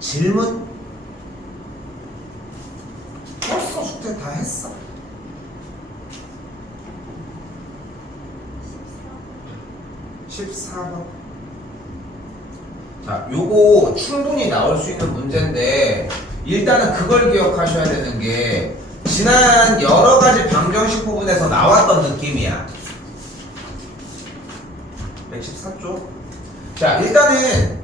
질문? 했어. 숙제 다 했어. 14번. 자, 요거 충분히 나올 수 있는 문제인데 일단은 그걸 기억하셔야 되는 게 지난 여러 가지 방정식 부분에서 나왔던 느낌이야. 114쪽. 자, 일단은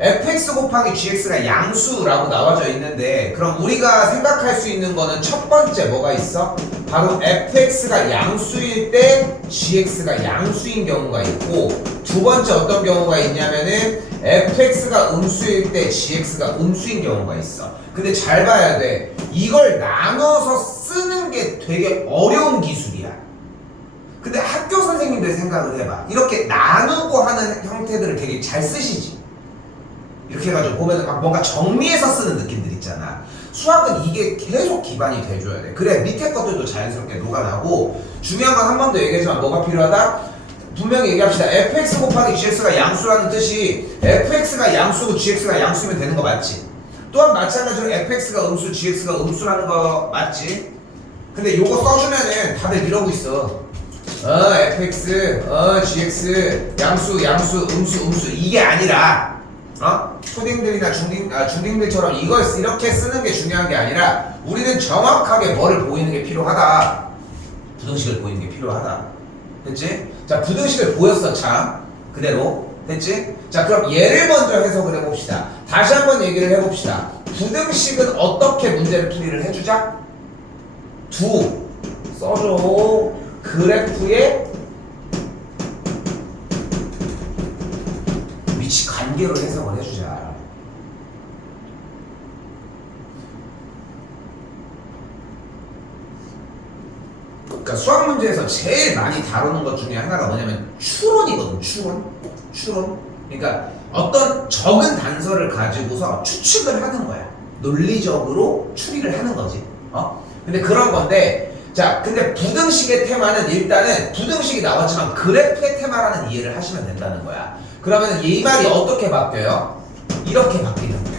fx 곱하기 gx가 양수라고 나와져 있는데 그럼 우리가 생각할 수 있는 거는 첫 번째 뭐가 있어? 바로 fx가 양수일 때 gx가 양수인 경우가 있고 두 번째 어떤 경우가 있냐면은 fx가 음수일 때 gx가 음수인 경우가 있어. 근데 잘 봐야 돼. 이걸 나눠서 쓰는 게 되게 어려운 기술이야. 근데 학교 선생님들 생각을 해봐. 이렇게 나누고 하는 형태들을 되게 잘 쓰시지. 이렇게 해가지고 보면 막 뭔가 정리해서 쓰는 느낌들 있잖아. 수학은 이게 계속 기반이 돼줘야 돼. 그래 밑에 것들도 자연스럽게 녹아나고 중요한 건 한 번 더 얘기했지만 뭐가 필요하다? 분명히 얘기합시다. fx 곱하기 gx가 양수라는 뜻이 fx가 양수고 gx가 양수면 되는 거 맞지? 또한 마찬가지로 fx가 음수, gx가 음수라는 거 맞지? 근데 요거 써주면은 다들 이러고 있어. fx, gx, 양수, 음수 이게 아니라 초딩들이나 중딩들처럼 이걸 이렇게 쓰는 게 중요한 게 아니라 우리는 정확하게 뭐를 보이는 게 필요하다. 부등식을 보이는 게 필요하다. 됐지? 자, 부등식을 보였어, 참. 그대로. 됐지? 자, 그럼 얘를 먼저 해석을 해봅시다. 다시 한번 얘기를 해봅시다. 부등식은 어떻게 문제를 풀이를 해주자? 써줘. 그래프의 위치 관계로 해석을 해주자. 그러니까 수학 문제에서 제일 많이 다루는 것 중에 하나가 뭐냐면 추론이거든. 추론. 그러니까 어떤 적은 단서를 가지고서 추측을 하는 거야. 논리적으로 추리를 하는 거지. 근데 그런 건데 자, 근데 부등식의 테마는 일단은 부등식이 나왔지만 그래프의 테마라는 이해를 하시면 된다는 거야. 그러면 이 말이 어떻게 바뀌어요? 이렇게 바뀌는 거야.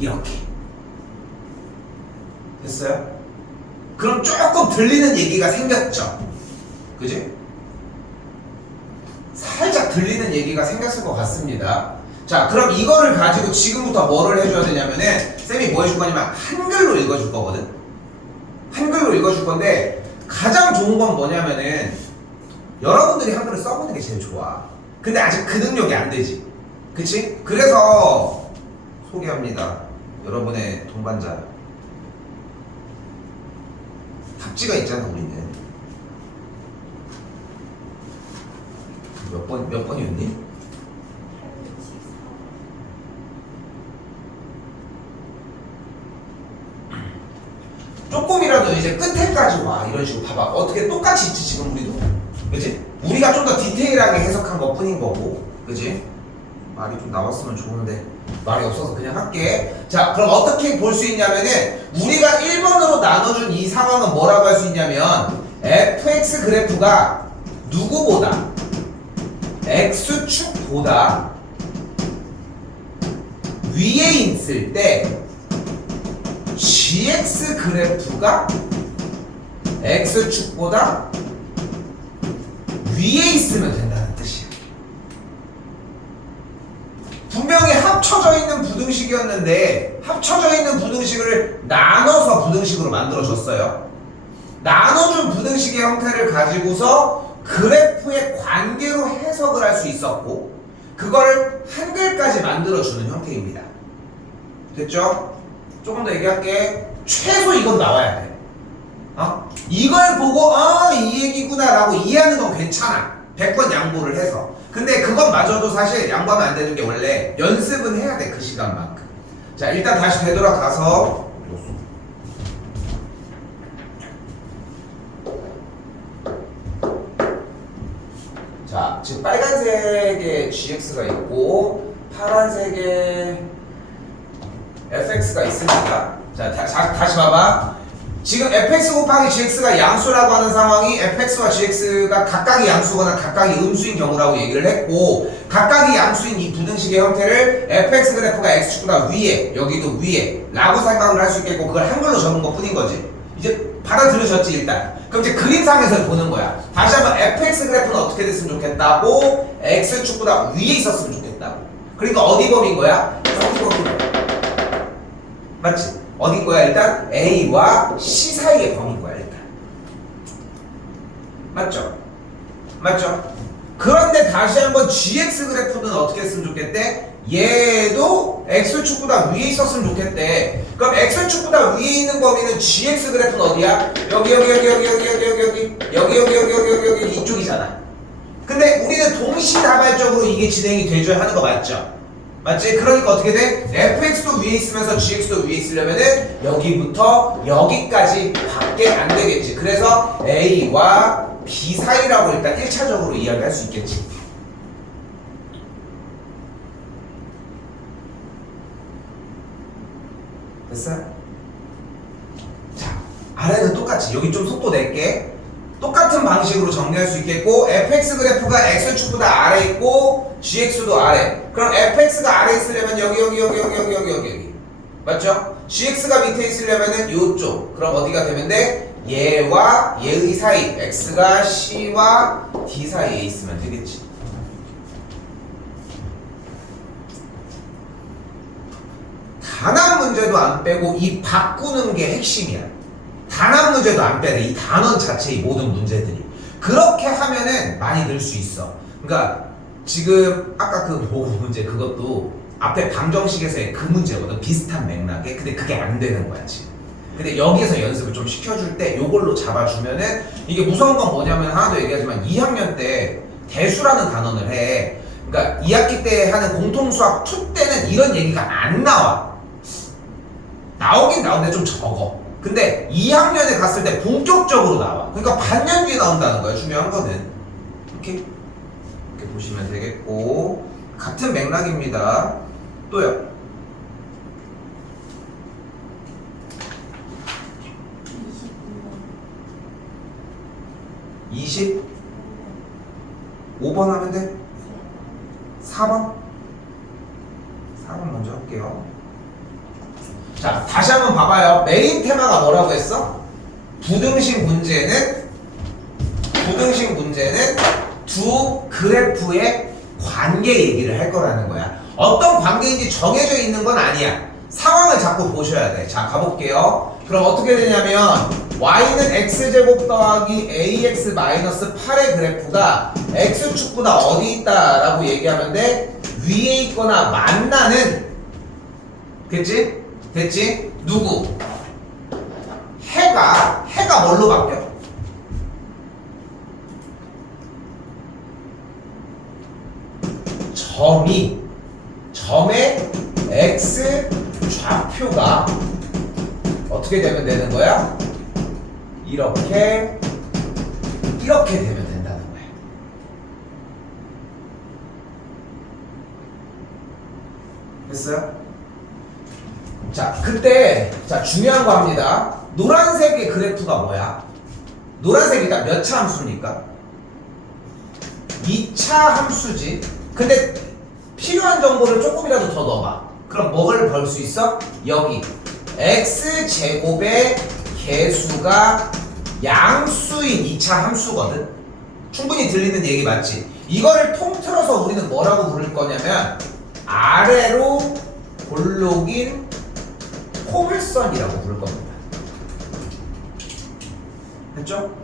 이렇게. 됐어요? 그럼 조금 들리는 얘기가 생겼죠? 그지? 살짝 들리는 얘기가 생겼을 것 같습니다. 자, 그럼 이거를 가지고 지금부터 뭐를 해줘야 되냐면은 쌤이 뭐 해줄 거냐면 한글로 읽어줄 거거든? 한글로 읽어줄 건데 가장 좋은 건 뭐냐면은 여러분들이 한글을 써보는 게 제일 좋아. 근데 아직 그 능력이 안 되지. 그치? 그래서 소개합니다. 여러분의 동반자. 답지가 있잖아, 우리는. 몇 번이었니? 조금이라도 이제 끝에까지 와. 이런 식으로 봐봐. 어떻게 똑같이 있지, 지금 우리도. 그치? 우리가 좀 더 디테일하게 해석한 것 뿐인 거고. 그치? 말이 좀 나왔으면 좋은데. 말이 없어서 그냥 할게. 자, 그럼 어떻게 볼 수 있냐면은 우리가 1번으로 나눠준 이 상황은 뭐라고 할 수 있냐면 fx 그래프가 누구보다 x축보다 위에 있을 때 gx 그래프가 x축보다 위에 있으면 된다는 뜻이야. 분명히 합쳐져 있는 부등식이었는데 합쳐져 있는 부등식을 나눠서 부등식으로 만들어줬어요. 나눠준 부등식의 형태를 가지고서 그래프의 관계로 해석을 할 수 있었고 그걸 한글까지 만들어주는 형태입니다. 됐죠? 조금 더 얘기할게. 최소 이건 나와야 돼. 이걸 보고 이 얘기구나 라고 이해하는 건 괜찮아. 100번 양보를 해서. 근데 그것마저도 사실 양보하면 안 되는 게 원래 연습은 해야 돼. 그 시간만큼. 자, 일단 다시 되돌아가서 자, 지금 빨간색에 gx가 있고 파란색에 fx가 있으니까. 자, 다시 봐봐. 지금 fx 곱하기 gx가 양수라고 하는 상황이 fx와 gx가 각각이 양수거나 각각이 음수인 경우라고 얘기를 했고, 각각이 양수인 이 부등식의 형태를 fx 그래프가 x축보다 위에, 여기도 위에 라고 생각을 할 수 있겠고, 그걸 한글로 적은 것 뿐인 거지. 이제 받아들여졌지 일단. 그럼 이제 그림상에서 보는 거야. 다시 한번 fx 그래프는 어떻게 됐으면 좋겠다고? x축보다 위에 있었으면 좋겠다고. 그러니까 어디 범위인 거야? 어디 범위인 거야. 맞지? 어딘 거야? 일단 A와 C 사이의 범위인 거야 일단. 맞죠? 맞죠? 그런데 다시 한번 GX 그래프는 어떻게 했으면 좋겠대? 얘도 X축보다 위에 있었으면 좋겠대. 그럼 X축보다 위에 있는 범위는 GX 그래프는 어디야? 여기 이쪽이잖아. 근데 우리는 동시다발적으로 이게 진행이 돼줘야 하는 거 맞죠? 맞지? 그러니까 어떻게 돼? fx도 위에 있으면서 gx도 위에 있으려면은 여기부터 여기까지 밖에 안 되겠지. 그래서 a와 b 사이라고 일단 1차적으로 이야기할 수 있겠지. 됐어? 자, 아래는 똑같이. 여기 좀 속도 낼게. 똑같은 방식으로 정리할 수 있겠고, fx 그래프가 x축보다 아래 있고 gx도 아래. 그럼 fx가 아래 있으려면 여기 맞죠? gx가 밑에 있으려면은 요쪽. 그럼 어디가 되면 돼? 얘와 얘의 사이, x가 c와 d 사이에 있으면 되겠지. 단 한 문제도 안 빼고 이 바꾸는 게 핵심이야. 단 한 문제도 안 빼야 돼. 이 단원 자체의 모든 문제들이. 그렇게 하면은 많이 늘 수 있어. 그러니까 지금 아까 그 모국 문제 그것도 앞에 방정식에서의 그 문제거든. 비슷한 맥락에. 근데 그게 안 되는 거야 지금. 근데 여기서 연습을 좀 시켜줄 때 요걸로 잡아주면은 이게 무서운 건 뭐냐면 하나도 얘기하지만 2학년 때 대수라는 단원을 해. 그러니까 2학기 때 하는 공통수학 2 때는 이런 얘기가 안 나와. 나오긴 나오는데 좀 적어. 근데 2학년에 갔을 때 본격적으로 나와. 그러니까 반년 뒤에 나온다는 거야. 중요한 거는. 이렇게 보시면 되겠고, 같은 맥락입니다. 또요. 25번 하면 돼? 4번? 4번 먼저 할게요. 자, 다시 한번 봐봐요. 메인 테마가 뭐라고 했어? 부등식 문제는 두 그래프의 관계 얘기를 할 거라는 거야. 어떤 관계인지 정해져 있는 건 아니야. 상황을 자꾸 보셔야 돼. 자, 가볼게요. 그럼 어떻게 되냐면 y는 x제곱 더하기 ax 마이너스 8의 그래프가 x축보다 어디 있다 라고 얘기하면 돼. 위에 있거나 만나는, 그치? 됐지? 누구? 해가 뭘로 바뀌어? 점의 x 좌표가 어떻게 되면 되는 거야? 이렇게 되면 된다는 거야. 됐어요? 자, 그때 중요한 거 합니다. 노란색의 그래프가 뭐야? 노란색이 일단 몇 차 함수입니까? 2차 함수지. 근데 필요한 정보를 조금이라도 더 넣어봐. 그럼 뭘 벌 수 있어? 여기 x제곱의 개수가 양수인 2차 함수거든. 충분히 들리는 얘기 맞지? 이거를 통틀어서 우리는 뭐라고 부를 거냐면 아래로 볼록인 포물선이라고 부를 겁니다. 됐죠?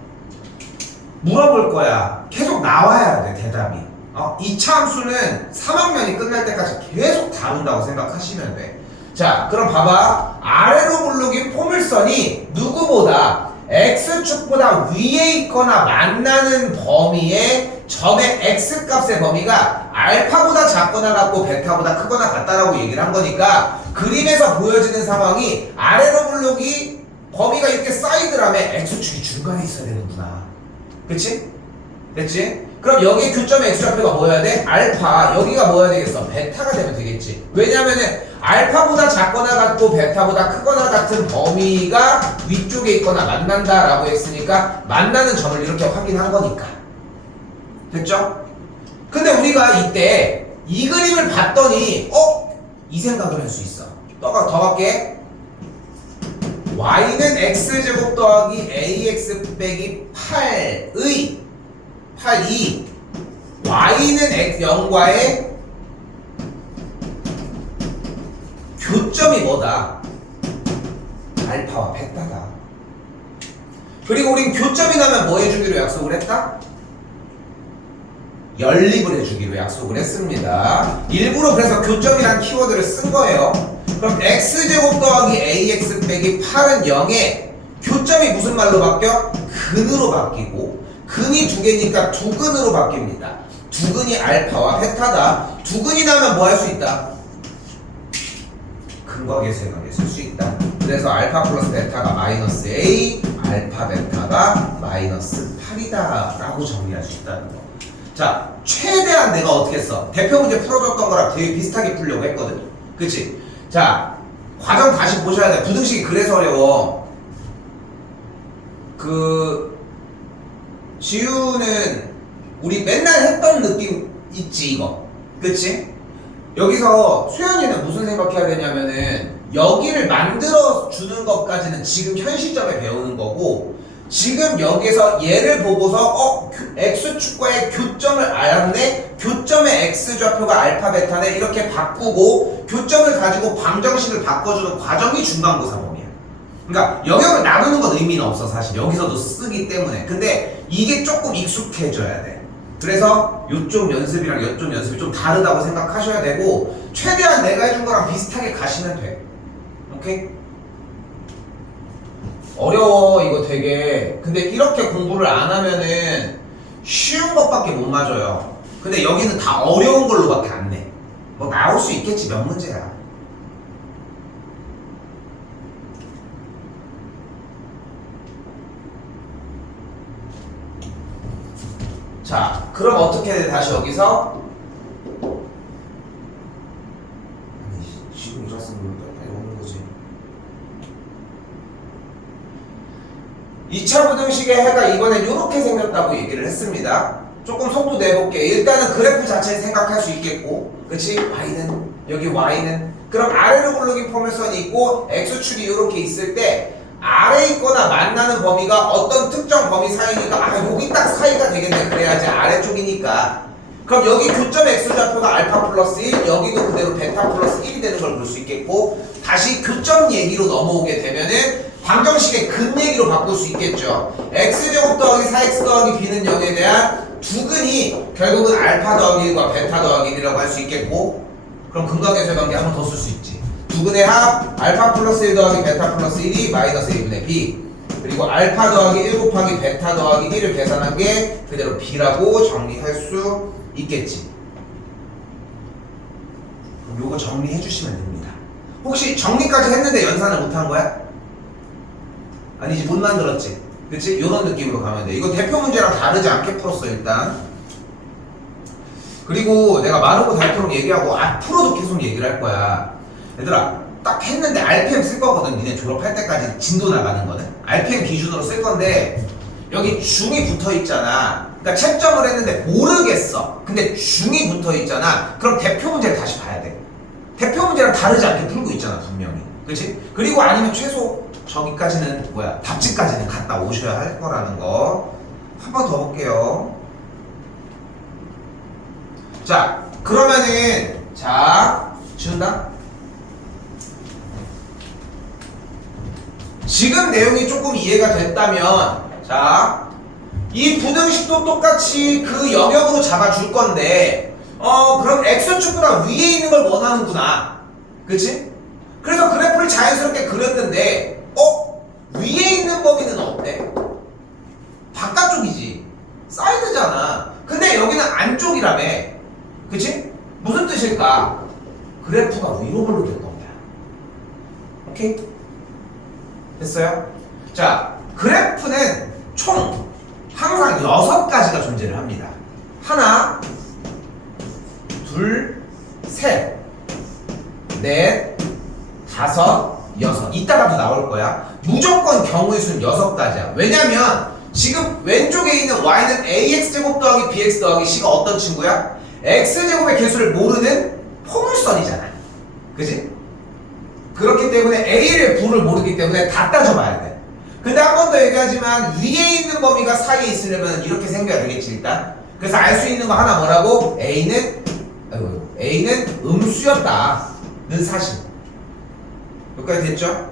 물어볼 거야. 계속 나와야 돼, 대답이. 2차 함수는 3학년이 끝날 때까지 계속 다룬다고 생각하시면 돼. 자, 그럼 봐봐. 아래로 볼록인 포물선이 누구보다 x축보다 위에 있거나 만나는 범위의 점의 x값의 범위가 알파보다 작거나 같고 베타보다 크거나 같다라고 얘기를 한 거니까 그림에서 보여지는 상황이 아래로 볼록이 범위가 이렇게 쌓이더라면 x축이 중간에 있어야 되는구나. 그치? 됐지? 그럼 여기 교점의 x좌표가 뭐여야 돼? 알파. 여기가 뭐여야 되겠어? 베타가 되면 되겠지. 왜냐면은 알파보다 작거나 같고 베타보다 크거나 같은 범위가 위쪽에 있거나 만난다라고 했으니까 만나는 점을 이렇게 확인한 거니까. 됐죠? 근데 우리가 이때 이 그림을 봤더니 이 생각을 할 수 있어. 더 갈게. y는 x제곱 더하기 ax 빼기 8의 8이 y는 0과의 교점이 뭐다? 알파와 베타다. 그리고 우린 교점이 나면 뭐 해주기로 약속을 했다? 연립을 해주기로 약속을 했습니다. 일부러 그래서 교점이란 키워드를 쓴 거예요. 그럼 x제곱 더하기 ax 빼기 8은 0에 교점이 무슨 말로 바뀌어? 근으로 바뀌고 근이 두 개니까 두근으로 바뀝니다. 두근이 알파와 베타다. 두근이 나면 뭐 할 수 있다? 근과 계수행하게 쓸 수 있다. 그래서 알파 플러스 베타가 마이너스 a, 알파 베타가 마이너스 8이다 라고 정리할 수 있다는 거. 자, 최대한 내가 어떻게 했어? 대표 문제 풀어줬던 거랑 되게 비슷하게 풀려고 했거든. 그치? 자, 과정 다시 보셔야 돼. 부등식이 그래서 어려워. 지우는 우리 맨날 했던 느낌 있지 이거. 그치? 여기서 수현이는 무슨 생각해야 되냐면은 여기를 만들어 주는 것까지는 지금 현 시점에 배우는 거고 지금 여기서 얘를 보고서 x축과의 교점을 알았네. 교점의 x좌표가 알파 베타네. 이렇게 바꾸고 교점을 가지고 방정식을 바꿔주는 과정이 중간고사 범위야. 그러니까 영역을 나누는 건 의미는 없어 사실. 여기서도 쓰기 때문에. 근데 이게 조금 익숙해져야 돼. 그래서 이쪽 연습이랑 이쪽 연습이 좀 다르다고 생각하셔야 되고 최대한 내가 해준 거랑 비슷하게 가시면 돼. 오케이? 어려워 이거 되게. 근데 이렇게 공부를 안 하면은 쉬운 것밖에 못 맞아요. 근데 여기는 다 어려운 걸로밖에 안 내. 뭐 나올 수 있겠지 몇 문제야. 자, 그럼 어떻게 돼? 다시 여기서 아니 지금 이랬으면 빨리 오는 거지. 2차 부등식의 해가 이번엔 이렇게 생겼다고 얘기를 했습니다. 조금 속도 내볼게. 일단은 그래프 자체를 생각할 수 있겠고, 그치? y는 여기 y는 그럼 아래로 굴러긴 포물선이 있고 x축이 이렇게 있을 때 아래 있거나 만나는 범위가 어떤 특정 범위 사이니까 여기 딱 사이가 되겠네. 그래야지 아래쪽이니까. 그럼 여기 교점 x좌표가 알파 플러스 1, 여기도 그대로 베타 플러스 1이 되는 걸 볼 수 있겠고, 다시 교점 얘기로 넘어오게 되면은 방정식의 근 얘기로 바꿀 수 있겠죠. x제곱 더하기 4x 더하기 b는 0에 대한 두근이 결국은 알파 더하기 1과 베타 더하기 1이라고 할 수 있겠고, 그럼 근과 계수의 관계 한 번 더 쓸 수 있지. 두근의 합 알파 플러스 1 더하기 베타 플러스 1이 마이너스 1분의 b, 그리고 알파 더하기 1 곱하기 베타 더하기 1을 계산한 게 그대로 b라고 정리할 수 있겠지. 그럼 요거 정리해 주시면 됩니다. 혹시 정리까지 했는데 연산을 못한 거야? 아니지, 못 만들었지. 그치? 요런 느낌으로 가면 돼. 이거 대표 문제랑 다르지 않게 풀었어 일단. 그리고 내가 마르고 닳도록 얘기하고 앞으로도 계속 얘기를 할 거야. 얘들아, 딱 했는데 RPM 쓸 거거든. 니네 졸업할 때까지 진도 나가는 거는 RPM 기준으로 쓸 건데 여기 중이 붙어 있잖아. 그러니까 채점을 했는데 모르겠어. 근데 중이 붙어 있잖아. 그럼 대표 문제를 다시 봐야 돼. 대표 문제랑 다르지 않게 풀고 있잖아 분명히. 그치? 그리고 아니면 최소 저기까지는 답지까지는 갔다 오셔야 할 거라는 거 한 번 더 볼게요. 자, 그러면은 자, 지운다. 지금 내용이 조금 이해가 됐다면, 자, 이 부등식도 똑같이 그 영역으로 잡아줄 건데, 그럼 x축보다 위에 있는 걸 원하는구나. 그치? 그래서 그래프를 자연스럽게 그렸는데, 위에 있는 범위는 어때? 바깥쪽이지. 사이드잖아. 근데 여기는 안쪽이라며. 그치? 무슨 뜻일까? 그래프가 위로 굴러겠던 거야. 오케이? 됐어요? 자, 그래프는 총 항상 6가지가 존재를 합니다. 하나, 둘, 셋, 넷, 5, 6. 이따가도 나올 거야. 무조건 경우의 수는 6가지야. 왜냐면 지금 왼쪽에 있는 y는 ax제곱 더하기 bx 더하기 c가 어떤 친구야? x제곱의 개수를 모르는 포물선이잖아. 그지? 그렇기 때문에 a를 b를 모르기 때문에 다 따져봐야 돼. 근데 한 번 더 얘기하지만 위에 있는 범위가 사이에 있으려면 이렇게 생겨야 되겠지 일단. 그래서 알 수 있는 거 하나 뭐라고? A는 음수였다는 사실. 여기까지 됐죠?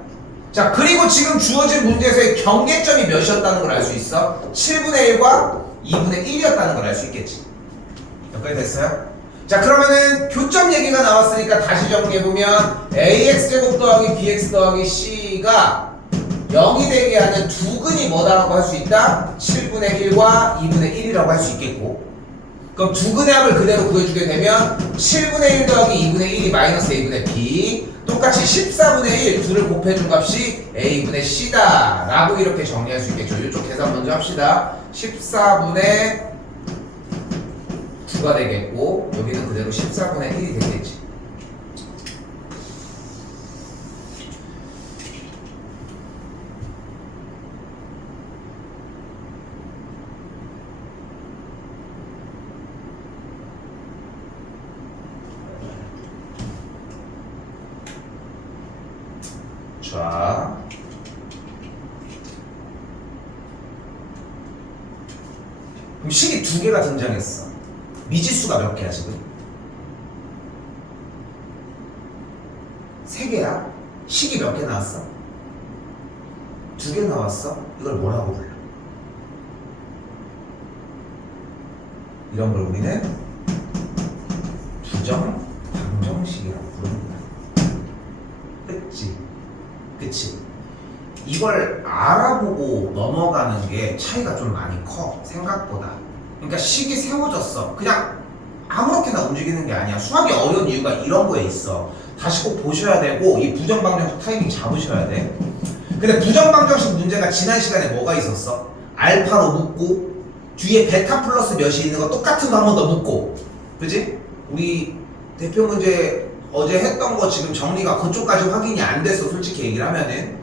자, 그리고 지금 주어진 문제에서의 경계점이 몇이었다는 걸 알 수 있어? 7분의 1과 2분의 1이었다는 걸 알 수 있겠지. 여기까지 됐어요? 자, 그러면은 교점 얘기가 나왔으니까 다시 정리해보면 ax제곱 더하기 bx 더하기 c가 0이 되게 하는 두 근이 뭐다라고 할 수 있다? 7분의 1과 2분의 1이라고 할 수 있겠고, 그럼 두 근의 합을 그대로 구해주게 되면 7분의 1 더하기 2분의 1이 마이너스 a분의 b, 똑같이 14분의 1 둘을 곱해준 값이 a분의 c다 라고 이렇게 정리할 수 있겠죠. 이쪽 계산 먼저 합시다. 14분의 9가 되겠고 여기는 그대로 14분의 1이 되겠지. 자, 그럼 식이 두 개가 등장했어. 미지수가 몇 개야 지금? 3개야? 식이 몇 개 나왔어? 2개 나왔어? 이걸 뭐라고 불러? 이런 걸 우리는 부정 방정식이라고 부르는 거야. 그치? 이걸 알아보고 넘어가는 게 차이가 좀 많이 커, 생각보다. 그러니까 식이 세워졌어. 그냥 아무렇게나 움직이는 게 아니야. 수학이 어려운 이유가 이런 거에 있어. 다시 꼭 보셔야 되고 이 부정방정식 타이밍 잡으셔야 돼. 근데 부정방정식 문제가 지난 시간에 뭐가 있었어? 알파로 묶고 뒤에 베타 플러스 몇이 있는 거 똑같은 거 한 번 더 묶고, 그지? 우리 대표 문제 어제 했던 거 지금 정리가 그쪽까지 확인이 안 됐어, 솔직히 얘기를 하면은.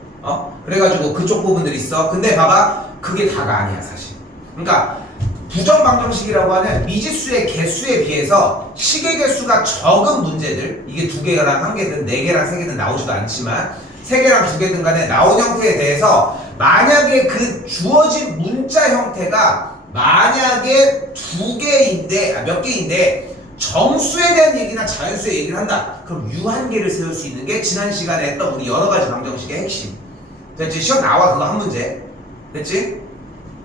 그래가지고 그쪽 부분들 있어. 근데 봐봐, 그게 다가 아니야 사실. 그러니까 부정방정식이라고 하는 미지수의 개수에 비해서 식의 개수가 적은 문제들, 이게 2개랑 1개든 4개랑 3개든 나오지도 않지만 3개랑 2개든 간에 나온 형태에 대해서 만약에 그 주어진 문자 형태가 만약에 2개인데 몇 개인데 정수에 대한 얘기나 자연수의 얘기를 한다. 그럼 유한계를 세울 수 있는 게 지난 시간에 했던 우리 여러 가지 방정식의 핵심. 됐지? 시험 나와 그거 한 문제. 됐지?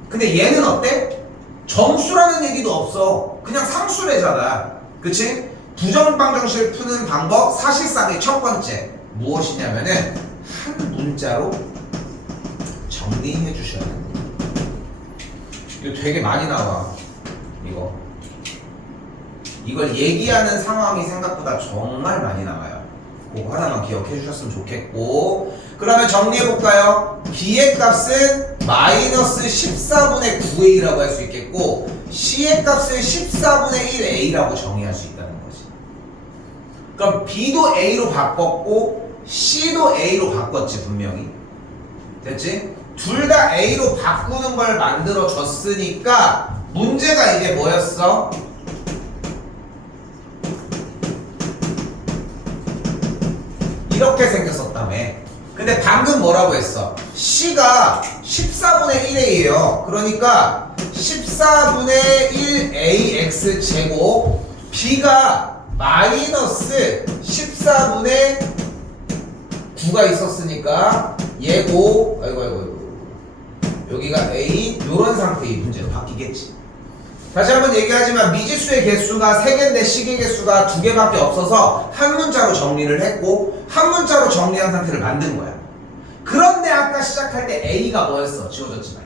근데 얘는 어때? 정수라는 얘기도 없어. 그냥 상수래잖아. 그치? 부정방정식을 푸는 방법 사실상의 첫 번째 무엇이냐면은 한 문자로 정리해 주셔야 됩니다. 이거 되게 많이 나와. 이걸 얘기하는 상황이 생각보다 정말 많이 나와요. 그거 하나만 기억해 주셨으면 좋겠고, 그러면 정리해 볼까요? b의 값은 마이너스 14분의 9a라고 할 수 있겠고 c의 값은 14분의 1a라고 정의할 수 있다는 거지. 그럼 b도 a로 바꿨고 c도 a로 바꿨지 분명히. 됐지? 둘 다 a로 바꾸는 걸 만들어 줬으니까 문제가 이제 뭐였어? 이렇게 생겼었다며. 근데 방금 뭐라고 했어? C가 14분의 1A예요. 그러니까 14분의 1AX 제곱, B가 마이너스 14분의 9가 있었으니까 얘고, 아이고 여기가 A, 요런 상태의 문제로 바뀌겠지. 다시 한번 얘기하지만 미지수의 개수가 3개인데 식의 개수가 2개밖에 없어서 한 문자로 정리를 했고 한 문자로 정리한 상태를 만든 거야. 그런데 아까 시작할 때 A가 뭐였어? 지워졌지만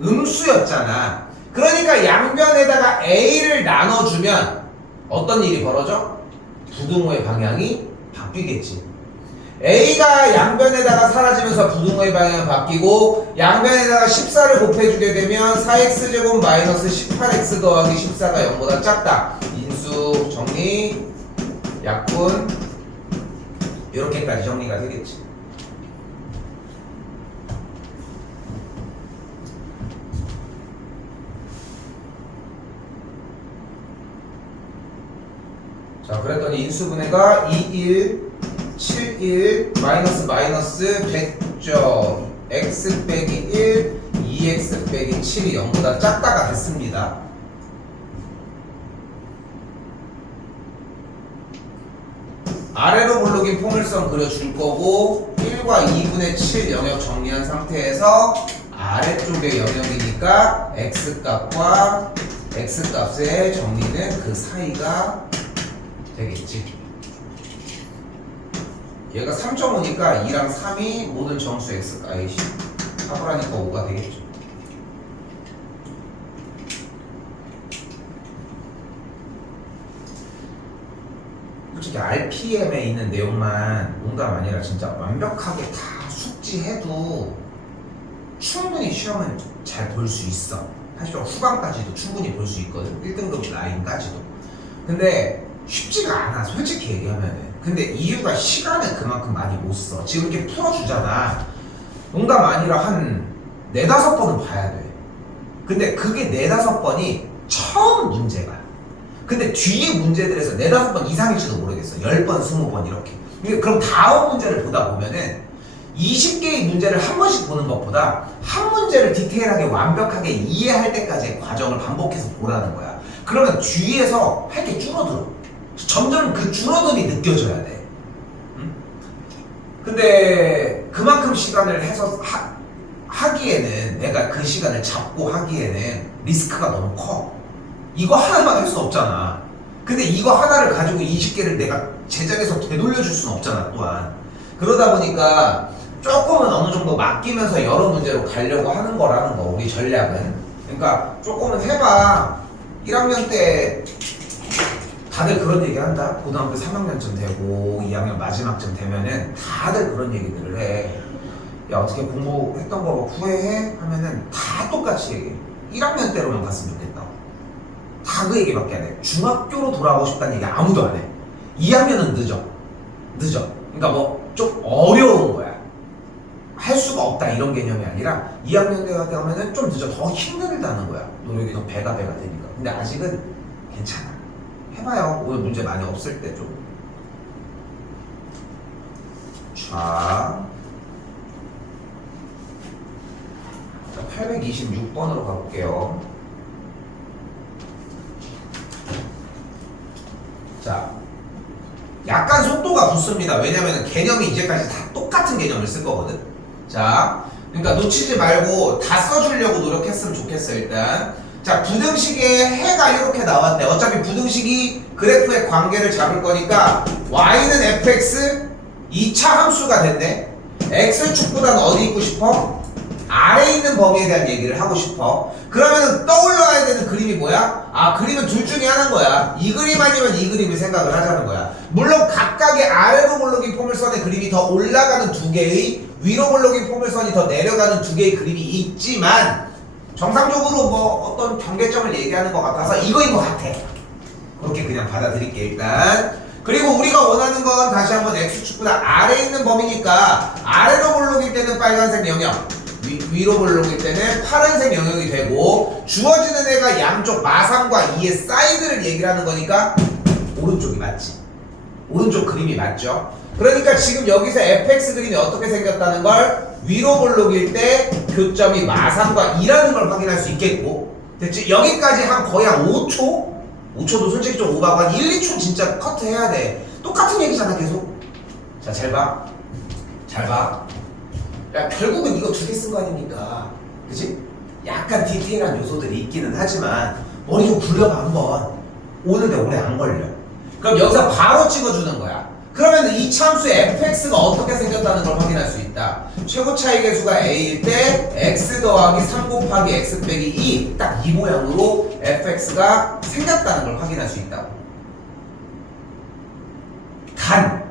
음수였잖아. 그러니까 양변에다가 A를 나눠주면 어떤 일이 벌어져? 부등호의 방향이 바뀌겠지. A가 양변에다가 사라지면서 부등호의 방향이 바뀌고 양변에다가 14를 곱해주게 되면 4x제곱 마이너스 18x 더하기 14가 0보다 작다. 인수 정리 약분 이렇게까지 정리가 되겠지. 자, 그랬더니 인수분해가 21, 71, 마이너스 100점, x 빼기 1, 2x 빼기 7이 0보다 작다가 됐습니다. 아래로 볼록인 포물선 그려줄 거고 1과 2분의 7 영역 정리한 상태에서 아래쪽의 영역이니까 x값과 x값의 정리는 그 사이가 되겠지. 얘가 3.5니까 2랑 3이 모든 정수 x 아이씨 합을 하니까 5가 되겠죠. 솔직히 RPM에 있는 내용만 농담 아니라 진짜 완벽하게 다 숙지해도 충분히 시험은 잘 볼 수 있어. 사실 후반까지도 충분히 볼 수 있거든. 1등급 라인까지도. 근데 쉽지가 않아, 솔직히 얘기하면은. 근데 이유가 시간을 그만큼 많이 못 써. 지금 이렇게 풀어주잖아. 농담 아니라 한 4-5번은 봐야 돼. 근데 그게 4-5번이 처음 문제가. 근데 뒤에 문제들에서 4-5번 이상일지도 모르겠어. 10번, 20번 이렇게. 그럼 다음 문제를 보다 보면은 20개의 문제를 한 번씩 보는 것보다 한 문제를 디테일하게 완벽하게 이해할 때까지의 과정을 반복해서 보라는 거야. 그러면 뒤에서 할 게 줄어들어. 점점 그 줄어듦이 느껴져야 돼. 응? 근데 그만큼 시간을 해서 하기에는 내가 그 시간을 잡고 하기에는 리스크가 너무 커. 이거 하나만 할 수 없잖아. 근데 이거 하나를 가지고 20개를 내가 제작해서 되돌려줄 수는 없잖아 또한. 그러다 보니까 조금은 어느 정도 맡기면서 여러 문제로 가려고 하는 거라는 거, 우리 전략은. 그러니까 조금은 해봐. 1학년 때 다들 그런 얘기 한다. 고등학교 3학년쯤 되고 2학년 마지막쯤 되면은 다들 그런 얘기들을 해. 야, 어떻게 공부했던 거 후회해? 하면은 다 똑같이 얘기해. 1학년 때로만 갔으면 좋겠다. 다 그 얘기밖에 안 해. 중학교로 돌아가고 싶다는 얘기 아무도 안 해. 2학년은 늦어. 그러니까 뭐 좀 어려운 거야. 할 수가 없다 이런 개념이 아니라 2학년 때 가면은 좀 늦어. 더 힘들다는 거야. 노력이 더 배가 되니까. 근데 아직은 괜찮아. 해봐요. 오늘 문제 많이 없을 때 좀. 자, 826번으로 가볼게요. 자, 약간 속도가 붙습니다. 왜냐면 개념이 이제까지 다 똑같은 개념을 쓴 거거든. 자, 그러니까 놓치지 말고 다 써주려고 노력했으면 좋겠어. 일단 자, 부등식에 해가 이렇게 나왔대. 어차피 부등식이 그래프의 관계를 잡을 거니까 y는 fx 2차 함수가 된대. x축보다는 어디 있고 싶어? 아래에 있는 범위에 대한 얘기를 하고 싶어. 그러면 떠올라야 되는 그림이 뭐야? 아, 그림은 둘 중에 하나인 거야. 이 그림 아니면 이 그림을 생각을 하자는 거야. 물론 각각의 아래로 볼록인 포물선의 그림이 더 올라가는 두 개의, 위로 볼록인 포물선이 더 내려가는 두 개의 그림이 있지만 정상적으로 뭐 어떤 경계점을 얘기하는 것 같아서 이거인 것 같아. 그렇게 그냥 받아들일게 일단. 그리고 우리가 원하는 건 다시 한번 x축보다 아래에 있는 범위니까 아래로 볼록일 때는 빨간색 영역, 위로 볼록일 때는 파란색 영역이 되고, 주어지는 애가 양쪽 마삼과 2의 사이드를 얘기를 하는 거니까 오른쪽이 맞지. 오른쪽 그림이 맞죠. 그러니까 지금 여기서 fx 그림이 어떻게 생겼다는 걸 위로 볼록일 때 교점이 마삼과 2라는 걸 확인할 수 있겠고, 됐지? 여기까지 한 거의 한 5초? 5초도 솔직히 좀 오바고 한 1, 2초 진짜 커트 해야 돼. 똑같은 얘기잖아 계속. 자, 잘 봐. 야, 결국은 이거 두 개 쓴 거 아닙니까? 그치? 약간 디테일한 요소들이 있기는 하지만 머리 좀 굴려봐 한번. 오는데 오래 안 걸려. 그럼 여기서 바로 찍어주는 거야. 그러면 이 참수의 fx가 어떻게 생겼다는 걸 확인할 수 있다. 최고 차이 계수가 a일 때 x 더하기 3 곱하기 x 빼기 2, 딱 이 모양으로 fx가 생겼다는 걸 확인할 수 있다고. 단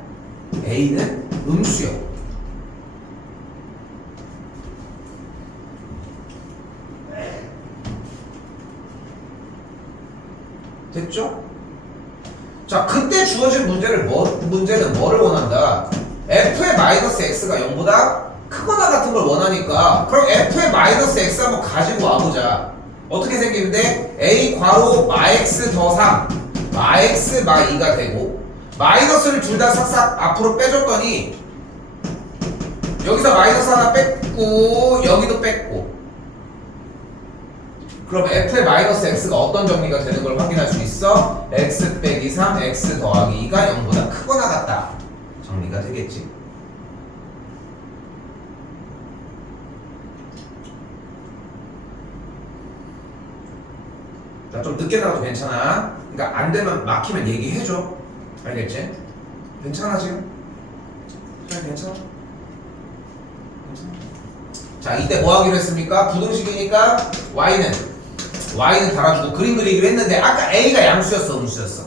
a는 음수요. 됐죠? 자, 그때 주어진 문제는 뭐를 원한다? 마이너스 x가 0보다 크거나 같은 걸 원하니까 그럼 f의 마이너스 x 한번 가지고 와보자. 어떻게 생기는데 a 괄호 마x 더 3 마x 마 2가 되고 마이너스를 둘 다 싹싹 앞으로 빼줬더니 여기서 마이너스 하나 뺐고 여기도 뺐고 그럼 f의 마이너스 x가 어떤 정리가 되는 걸 확인할 수 있어? x 빼기 3 x 더하기 2가 0보다 크거나 같다 정리가 되겠지. 나 좀 늦게 나가도 괜찮아. 그러니까 안 되면 막히면 얘기해줘. 알겠지? 괜찮아 지금? 그냥 괜찮아? 자 이때 뭐 하기로 했습니까? 부등식이니까 y는 달아주고 그림 그리기로 했는데 아까 a가 양수였어 음수였어?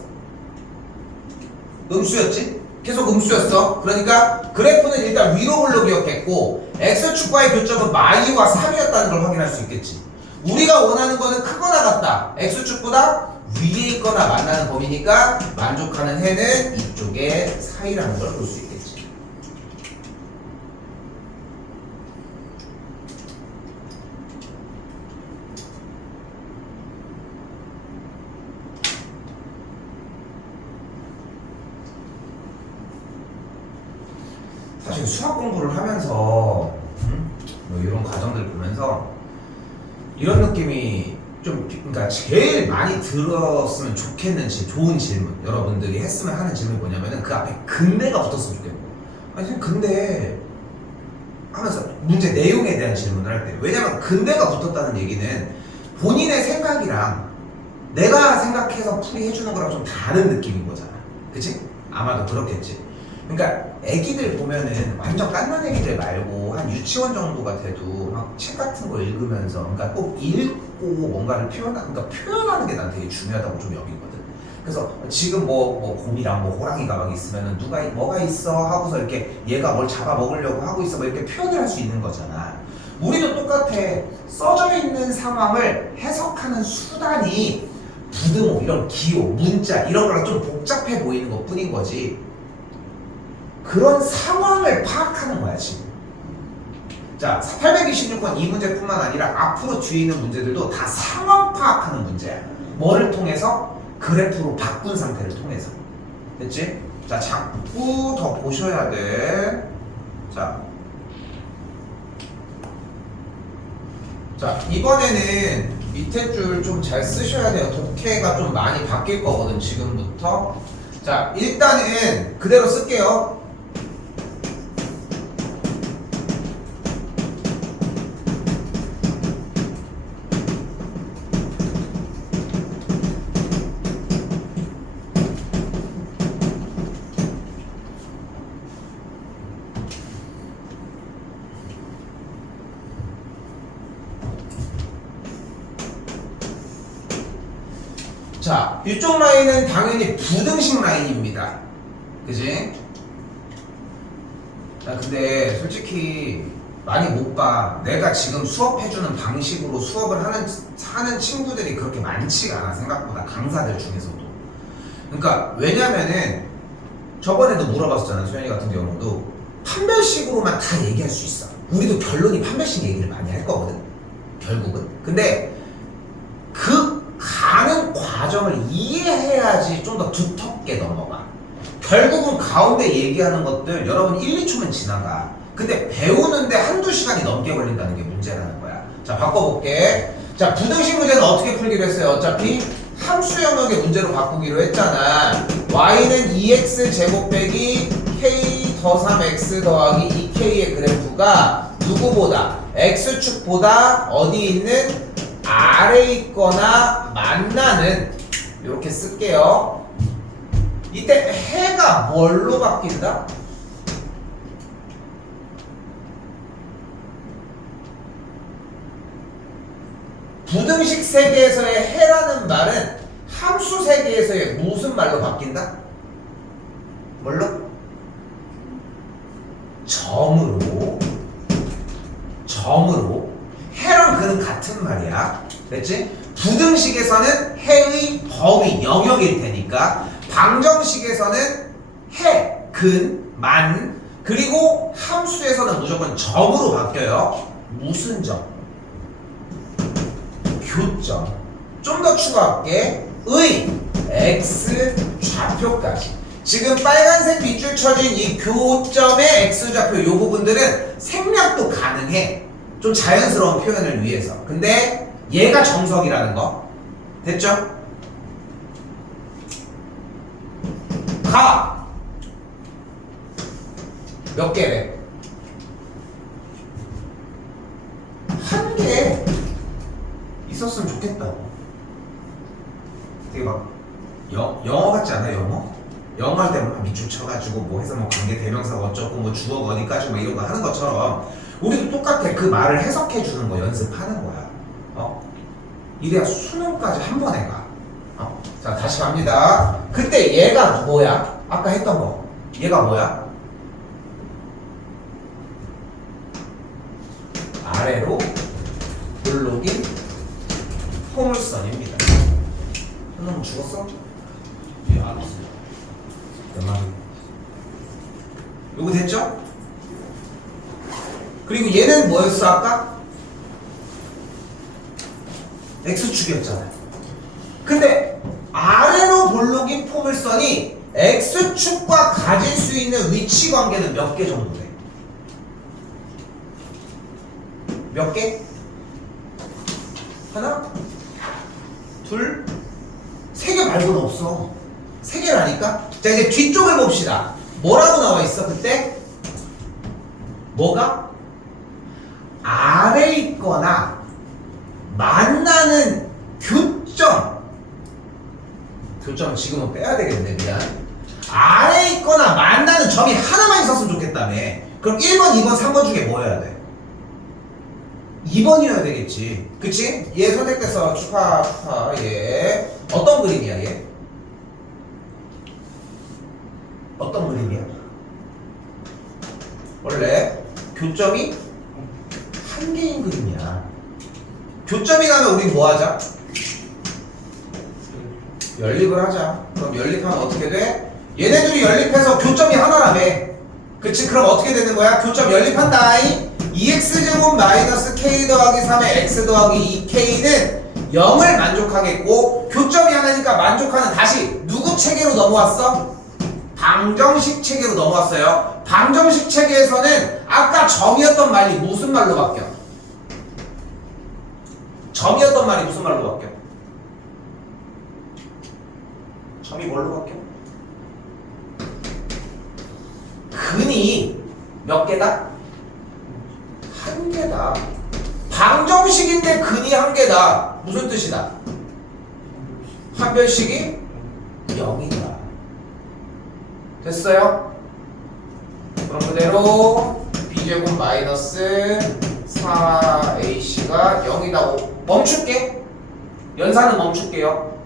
음수였지? 계속 음수였어. 그러니까 그래프는 일단 위로 볼로 기억했고 x축과의 교점은 마이와 3이었다는 걸 확인할 수 있겠지. 우리가 원하는 거는 크거나 같다. x축보다 위에 있거나 만나는 범위니까 만족하는 해는 이쪽에 사이라는 걸 볼 수 있겠지. 사실 수학 공부를 하면서 뭐 이런 과정들 보면서 이런 느낌이 좀 그러니까 제일 많이 들었으면 좋겠는 좋은 질문 여러분들이 했으면 하는 질문이 뭐냐면은 그 앞에 근대가 붙었으면 좋겠고 아니 지금 근대 하면서 문제 내용에 대한 질문을 할 때 왜냐면 근대가 붙었다는 얘기는 본인의 생각이랑 내가 생각해서 풀이해주는 거랑 좀 다른 느낌인 거잖아. 그치? 아마도 그렇겠지. 그러니까 애기들 보면은 완전 깐난 애기들 말고 한 유치원 정도가 돼도 막 책 같은 거 읽으면서 그러니까 꼭 읽고 뭔가를 그러니까 표현하는 게 난 되게 중요하다고 좀 여기거든. 그래서 지금 뭐 곰이랑 뭐 호랑이 가방이 있으면은 누가 뭐가 있어 하고서 이렇게 얘가 뭘 잡아먹으려고 하고 있어 뭐 이렇게 표현을 할 수 있는 거잖아. 우리도 똑같아. 써져 있는 상황을 해석하는 수단이 부등호 이런 기호 문자 이런 거랑 좀 복잡해 보이는 것 뿐인 거지. 그런 상황을 파악하는 거야 지금. 자 826번 이 문제뿐만 아니라 앞으로 뒤에 있는 문제들도 다 상황 파악하는 문제야. 뭐를 통해서? 그래프로 바꾼 상태를 통해서. 됐지? 자 자꾸 더 보셔야 돼. 자 이번에는 밑에 줄 좀 잘 쓰셔야 돼요. 독해가 좀 많이 바뀔 거거든 지금부터. 자 일단은 그대로 쓸게요. 자, 이쪽 라인은 당연히 부등식 라인입니다. 그지? 나 근데 솔직히 많이 못 봐. 내가 지금 수업해주는 방식으로 수업을 하는 친구들이 그렇게 많지가 않아. 생각보다 강사들 중에서도. 그러니까 왜냐면은 저번에도 물어봤었잖아. 소연이 같은 경우도 판별식으로만 다 얘기할 수 있어. 우리도 결론이 판별식 얘기를 많이 할 거거든. 결국은. 근데 그 가는 과정을 이해해야지 좀 더 두텁게 넘어가. 결국은 가운데 얘기하는 것들 여러분 1, 2초면 지나가. 근데 배우는데 한두 시간이 넘게 걸린다는 게 문제라는 거야. 자 바꿔볼게. 자 부등식 문제는 어떻게 풀기로 했어요? 어차피 함수 영역의 문제로 바꾸기로 했잖아. y는 2x 제곱 빼기 k 더 3x 더하기 2k의 그래프가 누구보다 x축보다 어디 있는 아래 있거나 만나는 이렇게 쓸게요. 이때 해가 뭘로 바뀐다? 부등식 세계에서의 해라는 말은 함수 세계에서의 무슨 말로 바뀐다? 뭘로? 점으로. 해랑 그는 같은 말이야. 됐지? 부등식에서는 해의 범위, 영역일 테니까 방정식에서는 해, 근, 만 그리고 함수에서는 무조건 점으로 바뀌어요. 무슨 점? 교점. 좀 더 추가할게. 의 x 좌표까지. 지금 빨간색 빗줄 쳐진 이 교점의 x 좌표 요 부분들은 생략도 가능해. 좀 자연스러운 표현을 위해서. 근데 얘가 정석이라는 거. 됐죠? 가! 몇 개래? 한 개 있었으면 좋겠다. 되게 막 영어 같지 않아? 영어 할 때 막 밑줄 쳐가지고 뭐 해서 뭐 관계 대명사가 어쩌고 뭐 주어가 어디까지 뭐 이런 거 하는 것처럼 우리도 똑같아. 그 말을 해석해 주는 거 연습하는 거야. 이래야 수능까지 한 번에 가. 자, 다시 갑니다. 그때 얘가 뭐야? 아까 했던 거. 얘가 뭐야? 아래로 볼록인 포물선입니다. 한 놈 죽었어? 예, 알았어요. 요거 됐죠? 그리고 얘는 뭐였어 아까? X축이었잖아요. 근데 아래로 볼록인 포물선이 X축과 가질 수 있는 위치 관계는 몇 개 정도 돼? 몇 개? 하나? 둘? 세 개 말고는 없어. 세 개라니까? 자, 이제 뒤쪽을 봅시다. 뭐라고 나와 있어 그때? 뭐가? 아래 있거나 만나는 교점은 지금은 빼야 되겠네. 미안. 아래 있거나 만나는 점이 하나만 있었으면 좋겠다며. 그럼 1번, 2번, 3번 중에 뭐여야 돼? 2번이어야 되겠지. 그치? 얘 선택돼서 축하. 얘 어떤 그림이야 얘? 어떤 그림이야? 원래 교점이 한 개인 그림이야. 교점이 가면 우린 뭐 하자? 연립을 하자. 그럼 연립하면 어떻게 돼? 얘네들이 연립해서 교점이 하나라며. 그치? 그럼 어떻게 되는 거야? 교점 연립한다. 2x제곱 마이너스 k 더하기 3의 x 더하기 2k는 0을 만족하겠고, 교점이 하나니까 만족하는 다시 누구 체계로 넘어왔어? 방정식 체계로 넘어왔어요. 방정식 체계에서는 아까 점이었던 말이 무슨 말로 바뀌어? 점이었던 말이 무슨 말로 바뀌어? 점이 뭘로 바뀌어? 근이 몇 개다? 한 개다. 방정식인데 근이 한 개다. 무슨 뜻이다? 한별식이 0이다. 됐어요? 그럼 그대로 b제곱 마이너스 4ac가 0이다. 멈출게. 연산은 멈출게요.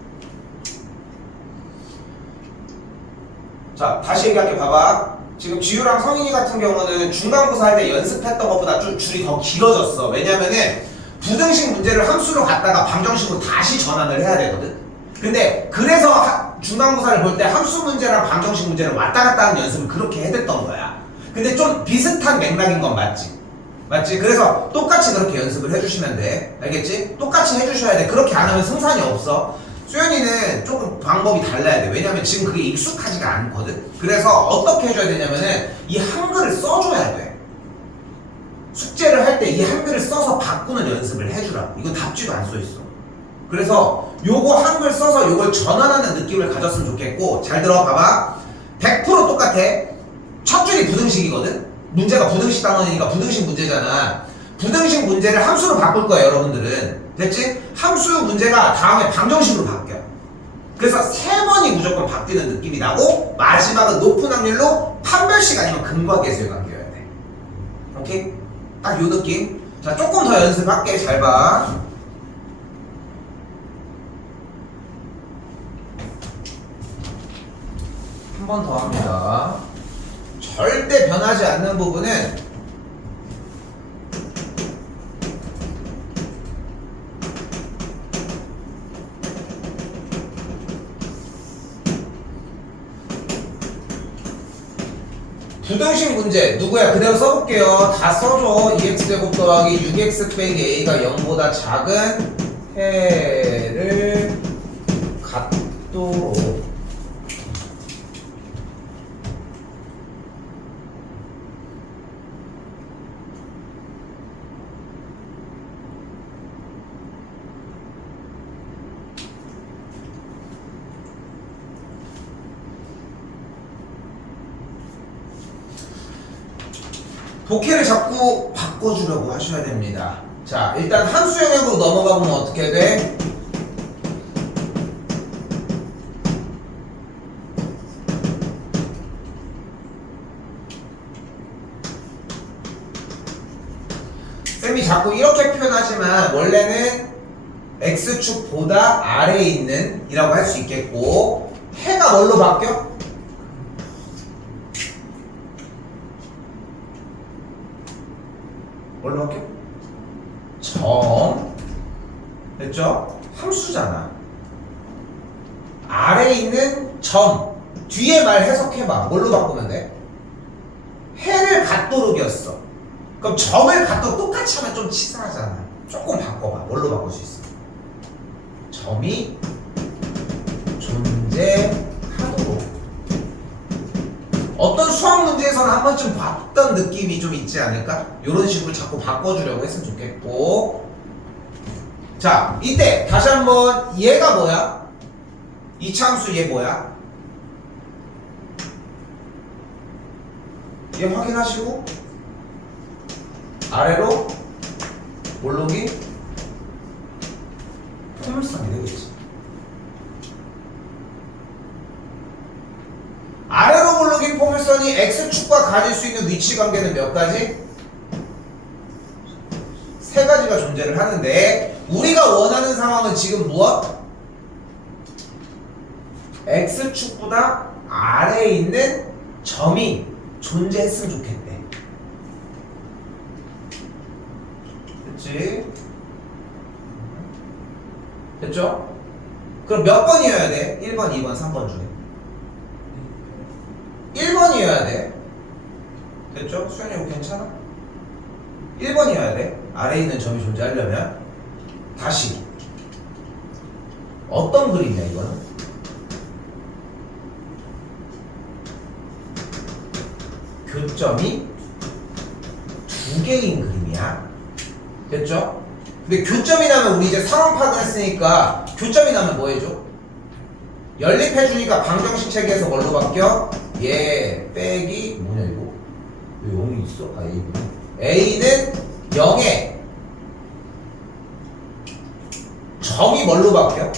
자, 다시 얘기할게. 봐봐. 지금 지우랑 성인이 같은 경우는 중간고사 할 때 연습했던 것보다 좀 줄이 더 길어졌어. 왜냐면은 부등식 문제를 함수로 갖다가 방정식으로 다시 전환을 해야 되거든. 근데 그래서 중간고사를 볼 때 함수 문제랑 방정식 문제를 왔다 갔다 하는 연습을 그렇게 해댔던 거야. 근데 좀 비슷한 맥락인 건 맞지? 맞지? 그래서 똑같이 그렇게 연습을 해주시면 돼. 알겠지? 똑같이 해주셔야 돼. 그렇게 안 하면 승산이 없어. 수연이는 조금 방법이 달라야 돼. 왜냐면 지금 그게 익숙하지가 않거든. 그래서 어떻게 해줘야 되냐면은 이 한글을 써줘야 돼. 숙제를 할 때 이 한글을 써서 바꾸는 연습을 해주라. 이건 답지도 안 써있어. 그래서 요거 한글 써서 요걸 전환하는 느낌을 가졌으면 좋겠고, 잘 들어봐봐. 100% 똑같아. 첫 줄이 부등식이거든. 문제가 부등식 단원이니까 부등식 문제잖아. 부등식 문제를 함수로 바꿀 거야 여러분들은. 됐지? 함수 문제가 다음에 방정식으로 바뀌어. 그래서 3번이 무조건 바뀌는 느낌이 나고, 마지막은 높은 확률로 판별식 아니면 근과계수의 관계여야 돼. 오케이? 딱 요 느낌. 자, 조금 더 연습할게. 잘 봐. 한 번 더 합니다. 절대 변하지 않는 부분은 부등식 문제 누구야? 그대로 써볼게요. 다 써줘. 2x제곱 더하기 6x 빼기 a가 0보다 작은 해를 갖도록 복해를 자꾸 바꿔주려고 하셔야 됩니다. 자, 일단 함수 영역으로 넘어가 보면 어떻게 돼? 쌤이 자꾸 이렇게 표현하지만 원래는 x축보다 아래에 있는 이라고 할 수 있겠고, 해가 뭘로 바뀌어? 뭘로 바뀌어? 점. 됐죠? 함수잖아. 아래에 있는 점. 뒤에 말 해석해봐. 뭘로 바꾸면 돼? 해를 갖도록이었어. 그럼 점을 갖도록 똑같이 하면 좀 치사하잖아. 조금 바꿔봐. 뭘로 바꿀 수 있어? 점이 존재하도록. 어떤 수학 문제에서는 한 번쯤 봤던 느낌이 좀 있지 않을까? 이런 식으로 자꾸 바꿔주려고 했으면 좋겠고. 자, 이때 다시 한번 얘가 뭐야? 이차함수 얘 뭐야? 얘 확인하시고 아래로 몰록이 포물선이 되겠지. 아래로 몰록인 포물선이 x축과 가질 수 있는 위치 관계는 몇 가지? 세 가지가 존재를 하는데, 우리가 원하는 상황은 지금 무엇? x축보다 아래에 있는 점이 존재했으면 좋겠대. 됐지? 됐죠? 그럼 몇 번이어야 돼? 1번, 2번, 3번 중에 1번이어야 돼. 됐죠? 수현이 이거 괜찮아? 1번이어야 돼. 아래에 있는 점이 존재하려면. 다시 어떤 그림이야 이거는? 교점이 두 개인 그림이야. 됐죠? 근데 교점이 나면 우리 이제 상황 파악했으니까 교점이 나면 뭐 해줘? 연립해주니까 방정식 체계에서 뭘로 바뀌어? 얘 빼기 뭐냐 이거? 왜 0이 있어? 아 A구나. A는 0에 점이 뭘로 바뀌어?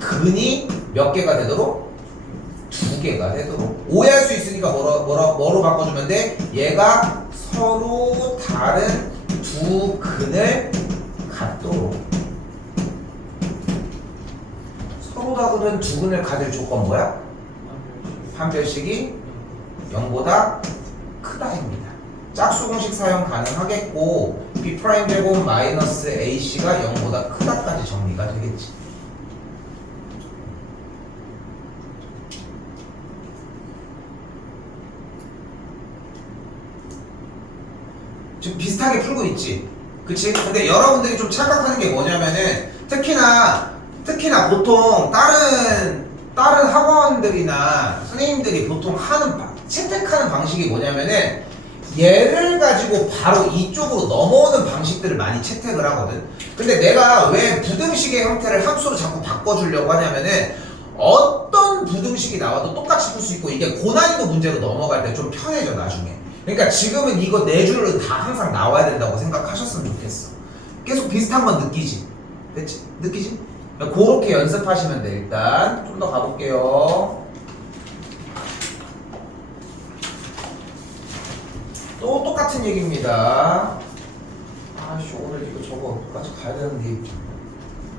근이 몇 개가 되도록? 두 개가 되도록. 오해할 수 있으니까 뭐로 바꿔주면 돼? 얘가 서로 다른 두 근을 갖도록. 서로 다른 두 근을 가질 조건 뭐야? 판별식이 0보다 크다입니다. 짝수 공식 사용 가능하겠고 B' 제곱 마이너스 AC가 0보다 크다까지 정리가 되겠지. 지금 비슷하게 풀고 있지? 그치? 근데 여러분들이 좀 착각하는 게 뭐냐면은 특히나 보통 다른 학원들이나 선생님들이 보통 채택하는 방식이 뭐냐면은 얘를 가지고 바로 이쪽으로 넘어오는 방식들을 많이 채택을 하거든. 근데 내가 왜 부등식의 형태를 함수로 자꾸 바꿔주려고 하냐면은 어떤 부등식이 나와도 똑같이 풀 수 있고 이게 고난이도 문제로 넘어갈 때 좀 편해져 나중에. 그러니까 지금은 이거 네 줄은 다 항상 나와야 된다고 생각하셨으면 좋겠어. 계속 비슷한 건 느끼지? 됐지? 느끼지? 그렇게 연습하시면 돼. 일단 좀 더 가볼게요. 또 똑같은 얘기입니다. 아씨 오늘 이거 저거까지 가야 되는데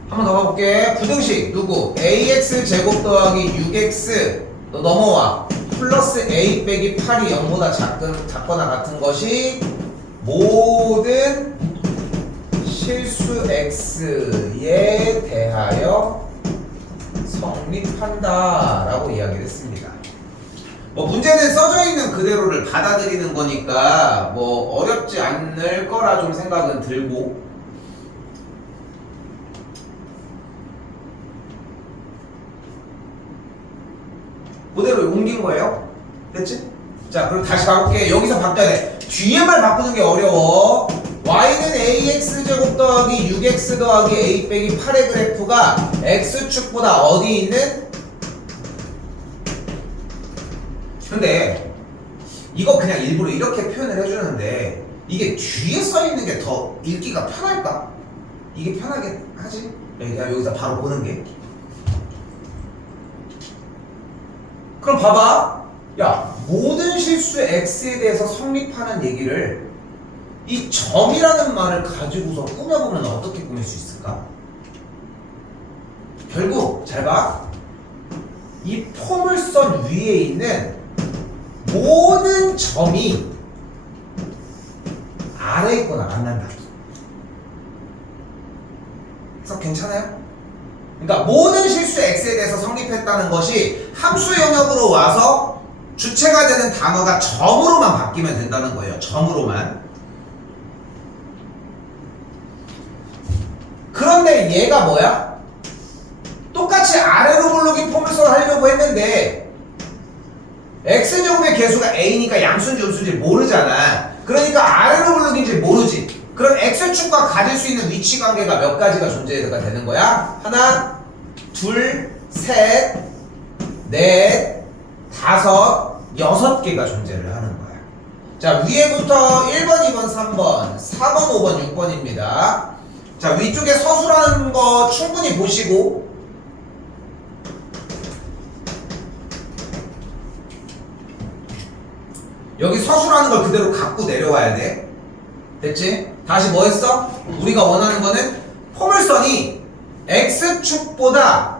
한 번 더 가볼게. 부등식 누구? ax 제곱 더하기 6x 너 넘어와. 플러스 a 빼기 8이 0보다 작거나 같은 것이 모든 실수 x에 대하여 성립한다라고 이야기를 했습니다. 뭐 문제는 써져 있는 그대로를 받아들이는 거니까 뭐 어렵지 않을 거라 좀 생각은 들고, 그대로 옮긴 거예요. 됐지? 자, 그럼 다시 가볼게. 여기서 바꿔야 돼. 뒤에 말 바꾸는 게 어려워. y는 ax제곱 더하기 6x 더하기 a 빼기 8의 그래프가 x축보다 어디 있는? 근데 이거 그냥 일부러 이렇게 표현을 해주는데 이게 뒤에 써있는 게 더 읽기가 편할까? 이게 편하게 하지? 내가 여기서 바로 보는 게. 그럼 봐봐. 야, 모든 실수 x에 대해서 성립하는 얘기를 이 점이라는 말을 가지고서 꾸며보면 어떻게 꾸밀 수 있을까? 결국 잘 봐. 이 포물선 위에 있는 모든 점이 아래에 있거나 만난다. 그래서 괜찮아요? 그러니까 모든 실수 x에 대해서 성립했다는 것이 함수 영역으로 와서 주체가 되는 단어가 점으로만 바뀌면 된다는 거예요. 점으로만. 그런데 얘가 뭐야? 똑같이 아래로 굴러긴 포물선을 하려고 했는데 x제곱의 개수가 a니까 양수인지 음수인지 모르잖아. 그러니까 아래로 굴러긴지 모르지. 그럼 x축과 가질 수 있는 위치 관계가 몇 가지가 존재가 되는 거야? 하나, 둘, 셋, 넷, 다섯, 6개가 존재를 하는 거야. 자, 위에부터 1번, 2번, 3번, 4번, 5번, 6번입니다. 자, 위쪽에 서술하는 거 충분히 보시고 여기 서술하는 걸 그대로 갖고 내려와야 돼. 됐지? 다시 뭐 했어? 우리가 원하는 거는 포물선이 x축보다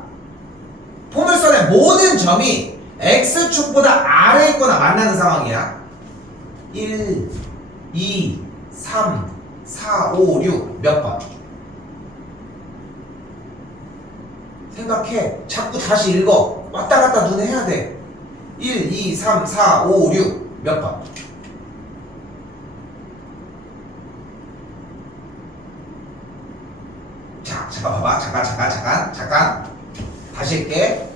포물선의 모든 점이 x축보다 아래에 있거나 만나는 상황이야. 1, 2, 3, 4, 5, 6 몇 번? 생각해. 자꾸 다시 읽어. 왔다 갔다 눈에 해야 돼. 1, 2, 3, 4, 5, 6 몇 번? 자, 잠깐 봐봐. 잠깐. 다시 할게.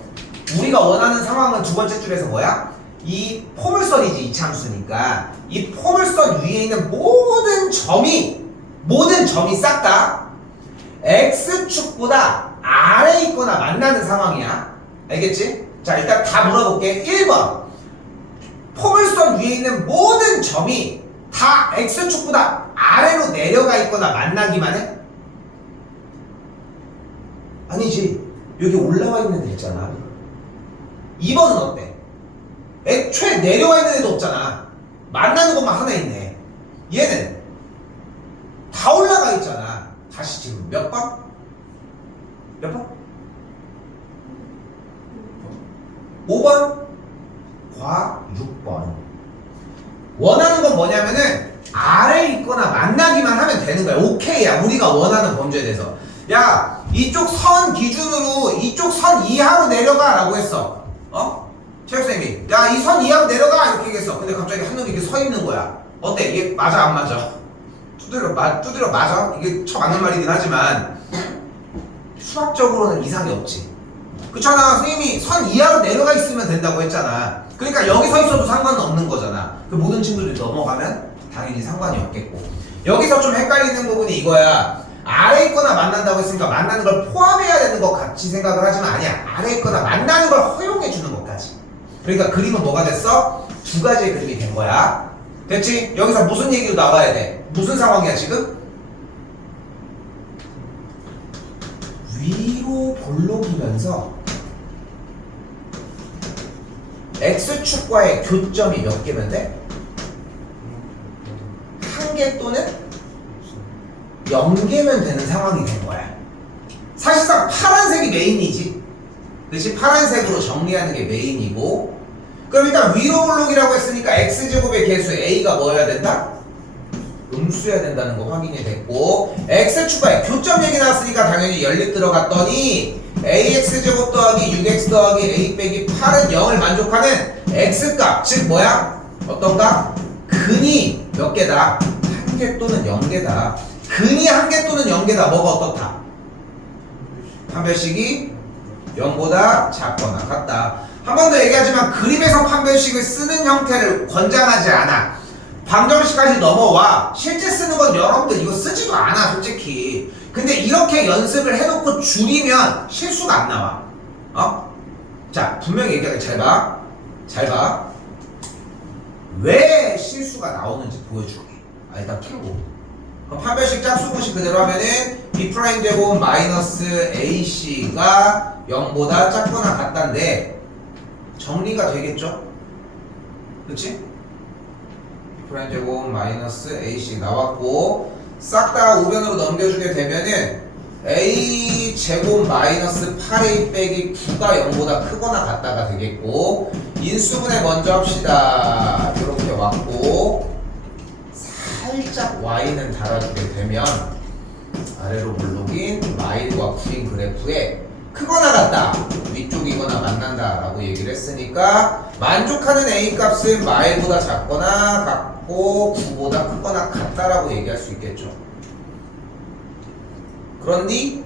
우리가 원하는 상황은 두 번째 줄에서 뭐야? 이 포물선이지, 이차함수니까. 이 포물선 위에 있는 모든 점이 싹 다 x축보다 아래에 있거나 만나는 상황이야. 알겠지? 자, 일단 다 물어볼게. 1번. 포물선 위에 있는 모든 점이 다 x축보다 아래로 내려가 있거나 만나기만 해? 아니지. 여기 올라와 있는 데 있잖아. 2번은 어때? 애초에 내려와 있는 애도 없잖아. 만나는 것만 하나 있네. 얘는 다 올라가 있잖아. 다시 지금 몇 번? 몇 번? 5번? 과 6번. 원하는 건 뭐냐면은 아래에 있거나 만나기만 하면 되는 거야. 오케이야. 우리가 원하는 범죄에 대해서. 야, 이쪽 선 기준으로 이쪽 선 이하로 내려가 라고 했어. 체육생님이 야, 이 선 이하로 내려가 이렇게 얘기했어. 근데 갑자기 한 놈이 이렇게 서 있는 거야. 어때? 이게 맞아 안 맞아? 두드려 맞아? 이게 맞는 말이긴 하지만 수학적으로는 이상이 없지. 그렇잖아. 선생님이 선 이하로 내려가 있으면 된다고 했잖아. 그러니까 여기 서 있어도 상관은 없는 거잖아. 그 모든 친구들이 넘어가면 당연히 상관이 없겠고. 여기서 좀 헷갈리는 부분이 이거야. 아래에 있거나 만난다고 했으니까 만나는 걸 포함해야 되는 것 같이 생각을 하지만 아니야. 아래에 있거나 만나는 걸 허용해 주는 것까지. 그러니까 그림은 뭐가 됐어? 두 가지의 그림이 된 거야. 됐지? 여기서 무슨 얘기로 나와야 돼? 무슨 상황이야 지금? 위로 볼록이면서 x축과의 교점이 몇 개면 돼? 1개 또는 0개면 되는 상황이 된 거야. 사실상 파란색이 메인이지. 그렇지? 파란색으로 정리하는 게 메인이고. 그럼 일단 위로 볼록이라고 했으니까 x제곱의 개수 a가 뭐여야 된다? 음수여야 된다는 거 확인이 됐고, x축과의 교점 얘기 나왔으니까 당연히 연립 들어갔더니 ax제곱 더하기 6x 더하기 a 빼기 8은 0을 만족하는 x값 즉 뭐야? 어떤가? 근이 몇 개다? 1개 또는 0개다. 근이 1개 또는 0개다. 뭐가 어떻다? 판별식이 0보다 작거나 같다. 한 번 더 얘기하지만 그림에서 판별식을 쓰는 형태를 권장하지 않아. 방정식까지 넘어와. 실제 쓰는 건 여러분들 이거 쓰지도 않아 솔직히. 근데 이렇게 연습을 해놓고 줄이면 실수가 안 나와. 자 분명히 얘기하게 잘 봐. 잘 봐. 왜 실수가 나오는지 보여줄게. 일단 풀고. 그럼 판별식 짝수공식 그대로 하면은 b' 제곱 마이너스 ac가 0보다 작거나 같다인데 정리가 되겠죠? 그치? b' 제곱 마이너스 ac 나왔고 싹 다 우변으로 넘겨주게 되면은 a 제곱 마이너스 8a 빼기 9가 0보다 크거나 같다가 되겠고 인수분해 먼저 합시다. 이렇게 왔고 살짝 y는 달아주게 되면 아래로 블록인 마일과 9인 그래프에 크거나 같다 위쪽이거나 만난다 라고 얘기를 했으니까 만족하는 a 값은 마일보다 작거나 같고 9보다 크거나 같다라고 얘기할 수 있겠죠. 그런데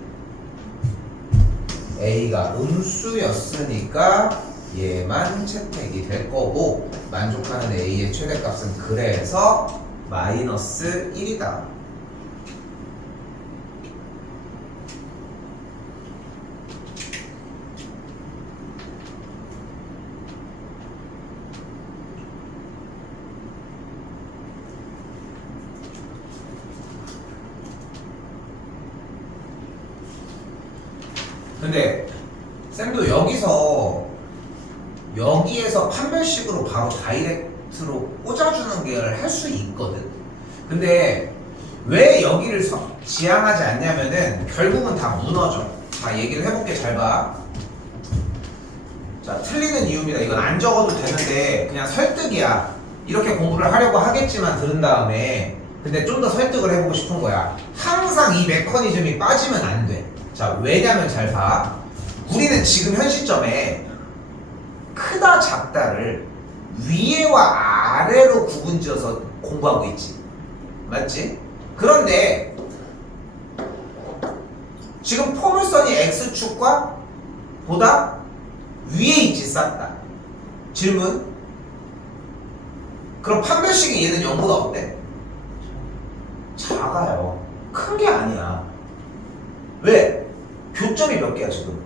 a가 음수였으니까 얘만 채택이 될 거고 만족하는 a의 최대값은 그래서 마이너스 1이다. 근데 쌤도 여기에서 판별식으로 바로 다이렉트로 꽂아주는 게 할 수 있거든. 근데 왜 여기를 지향하지 않냐면은 결국은 다 무너져. 자 얘기를 해볼게. 잘 봐. 자 틀리는 이유입니다. 이건 안 적어도 되는데 그냥 설득이야. 이렇게 공부를 하려고 하겠지만 들은 다음에 근데 좀 더 설득을 해보고 싶은 거야. 항상 이 메커니즘이 빠지면 안 돼. 자 왜냐면 잘 봐. 우리는 지금 현 시점에 크다 작다를 위에와 아래로 구분지어서 공부하고 있지. 맞지? 그런데 지금 포물선이 x축과 보다 위에 있지 쌌다. 질문. 그럼 판별식이 얘는 0보다 어때? 작아요. 큰 게 아니야. 왜? 교점이 몇 개야 지금?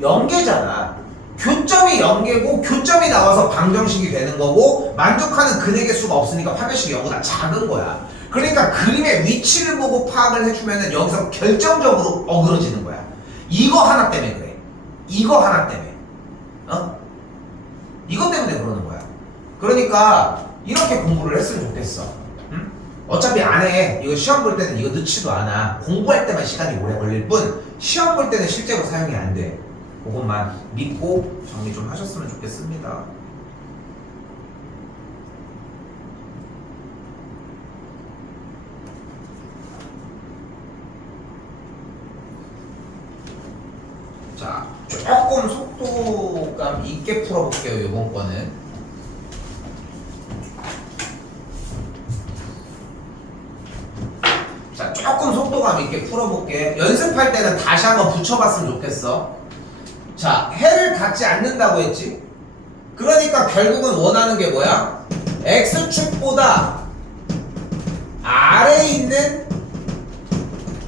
0개잖아. 교점이 0개고 교점이 나와서 방정식이 되는 거고 만족하는 근의 개수가 없으니까 판별식이 0보다 작은 거야. 그러니까 그림의 위치를 보고 파악을 해주면은 여기서 결정적으로 어그러지는 거야. 이거 하나 때문에 그래. 이거 하나 때문에. 이것 때문에 그러는 거야. 그러니까 이렇게 공부를 했으면 좋겠어. 응? 어차피 안 해. 이거 시험 볼 때는 이거 넣지도 않아. 공부할 때만 시간이 오래 걸릴 뿐 시험 볼 때는 실제로 사용이 안 돼. 그것만 믿고 정리 좀 하셨으면 좋겠습니다. 자, 조금 속도감 있게 풀어볼게요. 이번 거는. 자, 조금 속도감 있게 풀어볼게. 연습할 때는 다시 한번 붙여봤으면 좋겠어. 자, 해를 갖지 않는다고 했지? 그러니까 결국은 원하는 게 뭐야? x축보다 아래에 있는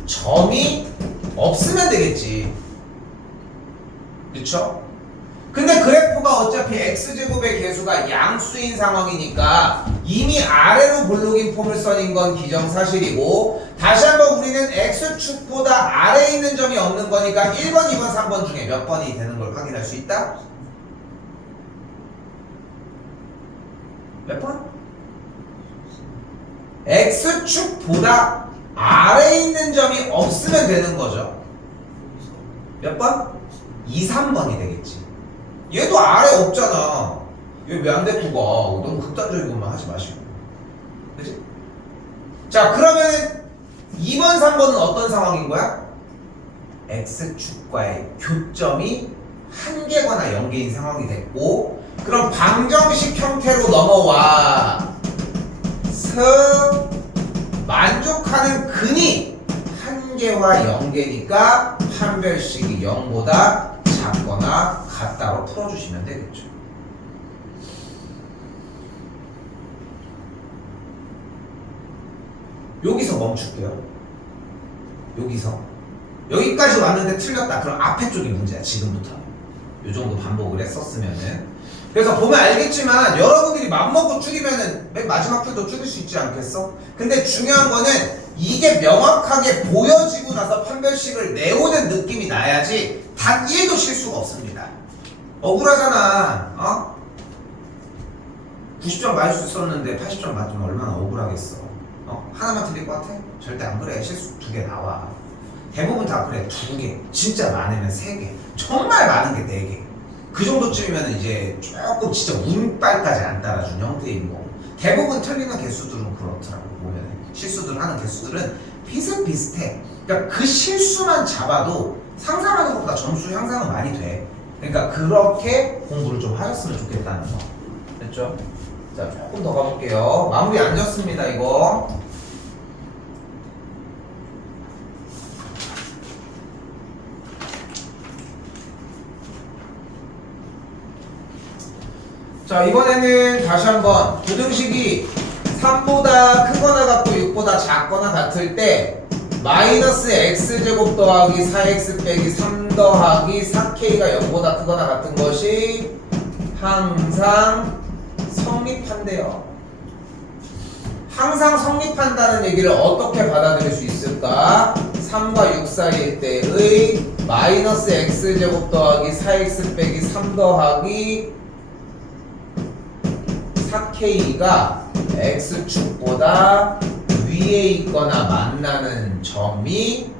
점이 없으면 되겠지. 그쵸? 근데 그래프가 어차피 x제곱의 개수가 양수인 상황이니까 이미 아래로 볼록인 포물선인 건 기정사실이고 다시 한번 우리는 x축보다 아래에 있는 점이 없는 거니까 1번, 2번, 3번 중에 몇 번이 되는 걸 확인할 수 있다? 몇 번? x축보다 아래에 있는 점이 없으면 되는 거죠. 몇 번? 2, 3번이 되겠지. 얘도 아래 없잖아. 얘 왜 안 돼, 두가? 너무 극단적인 것만 하지 마시고. 그치? 자, 그러면 2번, 3번은 어떤 상황인 거야? x축과의 교점이 한 개거나 0개인 상황이 됐고, 그럼 방정식 형태로 넘어와 만족하는 근이 한 개와 0개니까 판별식이 0보다 작거나 같다로 풀어주시면 되겠죠. 여기서 멈출게요. 여기까지 왔는데 틀렸다. 그럼 앞에 쪽이 문제야. 지금부터 이 정도 반복을 했었으면은. 그래서 보면 알겠지만 여러분들이 맘먹고 줄이면은 맨 마지막 줄도 줄일 수 있지 않겠어? 근데 중요한 거는 이게 명확하게 보여지고 나서 판별식을 내오는 느낌이 나야지 단 1도 실수가 없습니다. 억울하잖아. 어? 90점 맞을 수 있었는데 80점 맞으면 얼마나 억울하겠어. 어? 하나만 틀릴 것 같아? 절대 안 그래. 실수 2개 나와. 대부분 다 그래. 2개. 진짜 많으면 3개. 정말 많은 게 4개. 그 정도쯤이면 이제 조금 진짜 운빨까지 안 따라준 형태인 거. 대부분 틀리는 개수들은 그렇더라고. 보면 실수들 하는 개수들은 비슷비슷해. 그러니까 그 실수만 잡아도 상상하는 것보다 점수 향상은 많이 돼. 그러니까 그렇게 공부를 좀 하셨으면 좋겠다는 거. 됐죠? 자, 조금 더 가볼게요. 마무리 안 졌습니다, 이거. 자, 이번에는 다시 한번 부등식이 3보다 크거나 같고 6보다 작거나 같을 때 마이너스 x제곱 더하기 4x 빼기 3 더하기 4k가 0보다 크거나 같은 것이 항상 성립한대요. 항상 성립한다는 얘기를 어떻게 받아들일 수 있을까? 3과 6 사이일 때의 마이너스 x제곱 더하기 4x 빼기 3 더하기 4k가 x축보다 위에 있거나 만나는 점이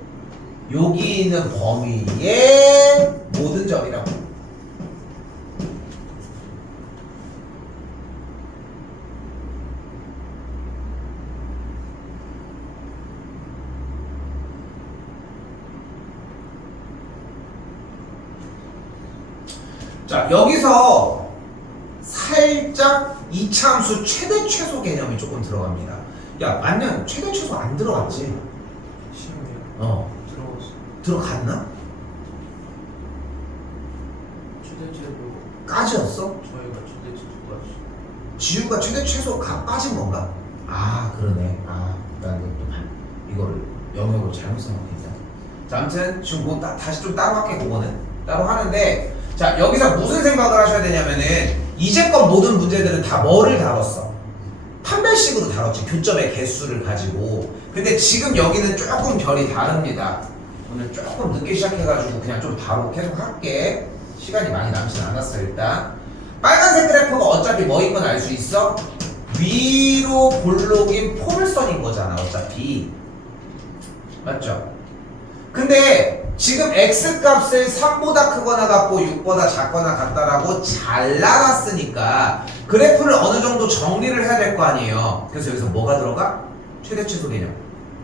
여기 있는 범위의 모든 점이라고. 자, 여기서 살짝 이차함수 최대 최소 개념이 조금 들어갑니다. 야, 만년 최대 최소 안 들어갔지? 시험이요? 들어갔어. 들어갔나? 최대체로 까지였어? 저희가 최대체로까지. 지우가 최대 최소 가 빠진 건가? 아, 그러네. 아, 난 이거를 영역으로 잘못 생각했다. 자, 아무튼 지금 뭐 다시 좀 따로 할게. 그거는 따로 하는데, 자, 여기서 무슨 생각을 하셔야 되냐면은 이제껏 모든 문제들은 다 뭐를 다뤘어? 판별식으로 다뤘지. 교점의 개수를 가지고. 근데 지금 여기는 조금 결이 다릅니다. 오늘 조금 늦게 시작해가지고 그냥 좀 바로 계속 할게. 시간이 많이 남진 않았어. 일단 빨간색 그래프가 어차피 뭐인 건 알 수 있어? 위로 볼록인 포물선인 거잖아. 어차피 맞죠? 근데 지금 x값을 3보다 크거나 같고 6보다 작거나 같다라고 잘라놨으니까 그래프를 어느 정도 정리를 해야 될 거 아니에요. 그래서 여기서 뭐가 들어가? 최대 최소 개념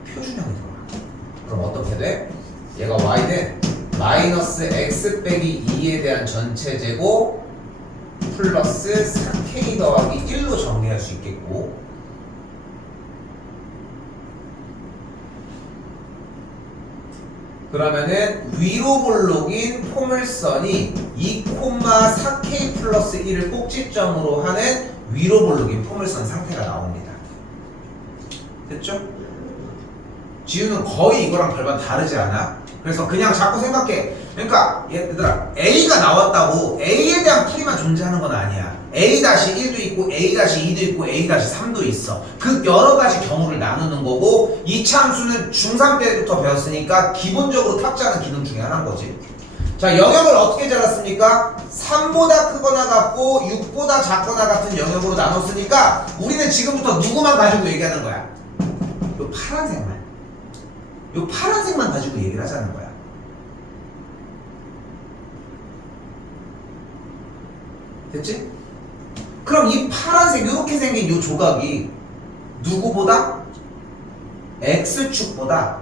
표준형이 들어가. 그럼 어떻게 돼? 얘가 y는 마이너스 x 빼기 2에 대한 전체 제곱 플러스 4k 더하기 1로 정리할 수 있겠고, 그러면은 위로 볼록인 포물선이 2,4k 플러스 1을 꼭지점으로 하는 위로 볼록인 포물선 상태가 나옵니다. 됐죠? 지우는 거의 이거랑 별반 다르지 않아? 그래서 그냥 자꾸 생각해. 그러니까 얘들아, A가 나왔다고 A에 대한 풀이만 존재하는 건 아니야. A-1도 있고 A-2도 있고 A-3도 있어. 그 여러 가지 경우를 나누는 거고, 이차 함수는 중3 때부터 배웠으니까 기본적으로 탑재하는 기능 중에 하나인 거지. 자, 영역을 어떻게 잘랐습니까? 3보다 크거나 같고 6보다 작거나 같은 영역으로 나눴으니까 우리는 지금부터 누구만 가지고 얘기하는 거야? 요 파란색만. 요 파란색만 가지고 얘기를 하자는 거야. 됐지? 그럼 이 파란색 이렇게 생긴 이 조각이 누구보다? X축보다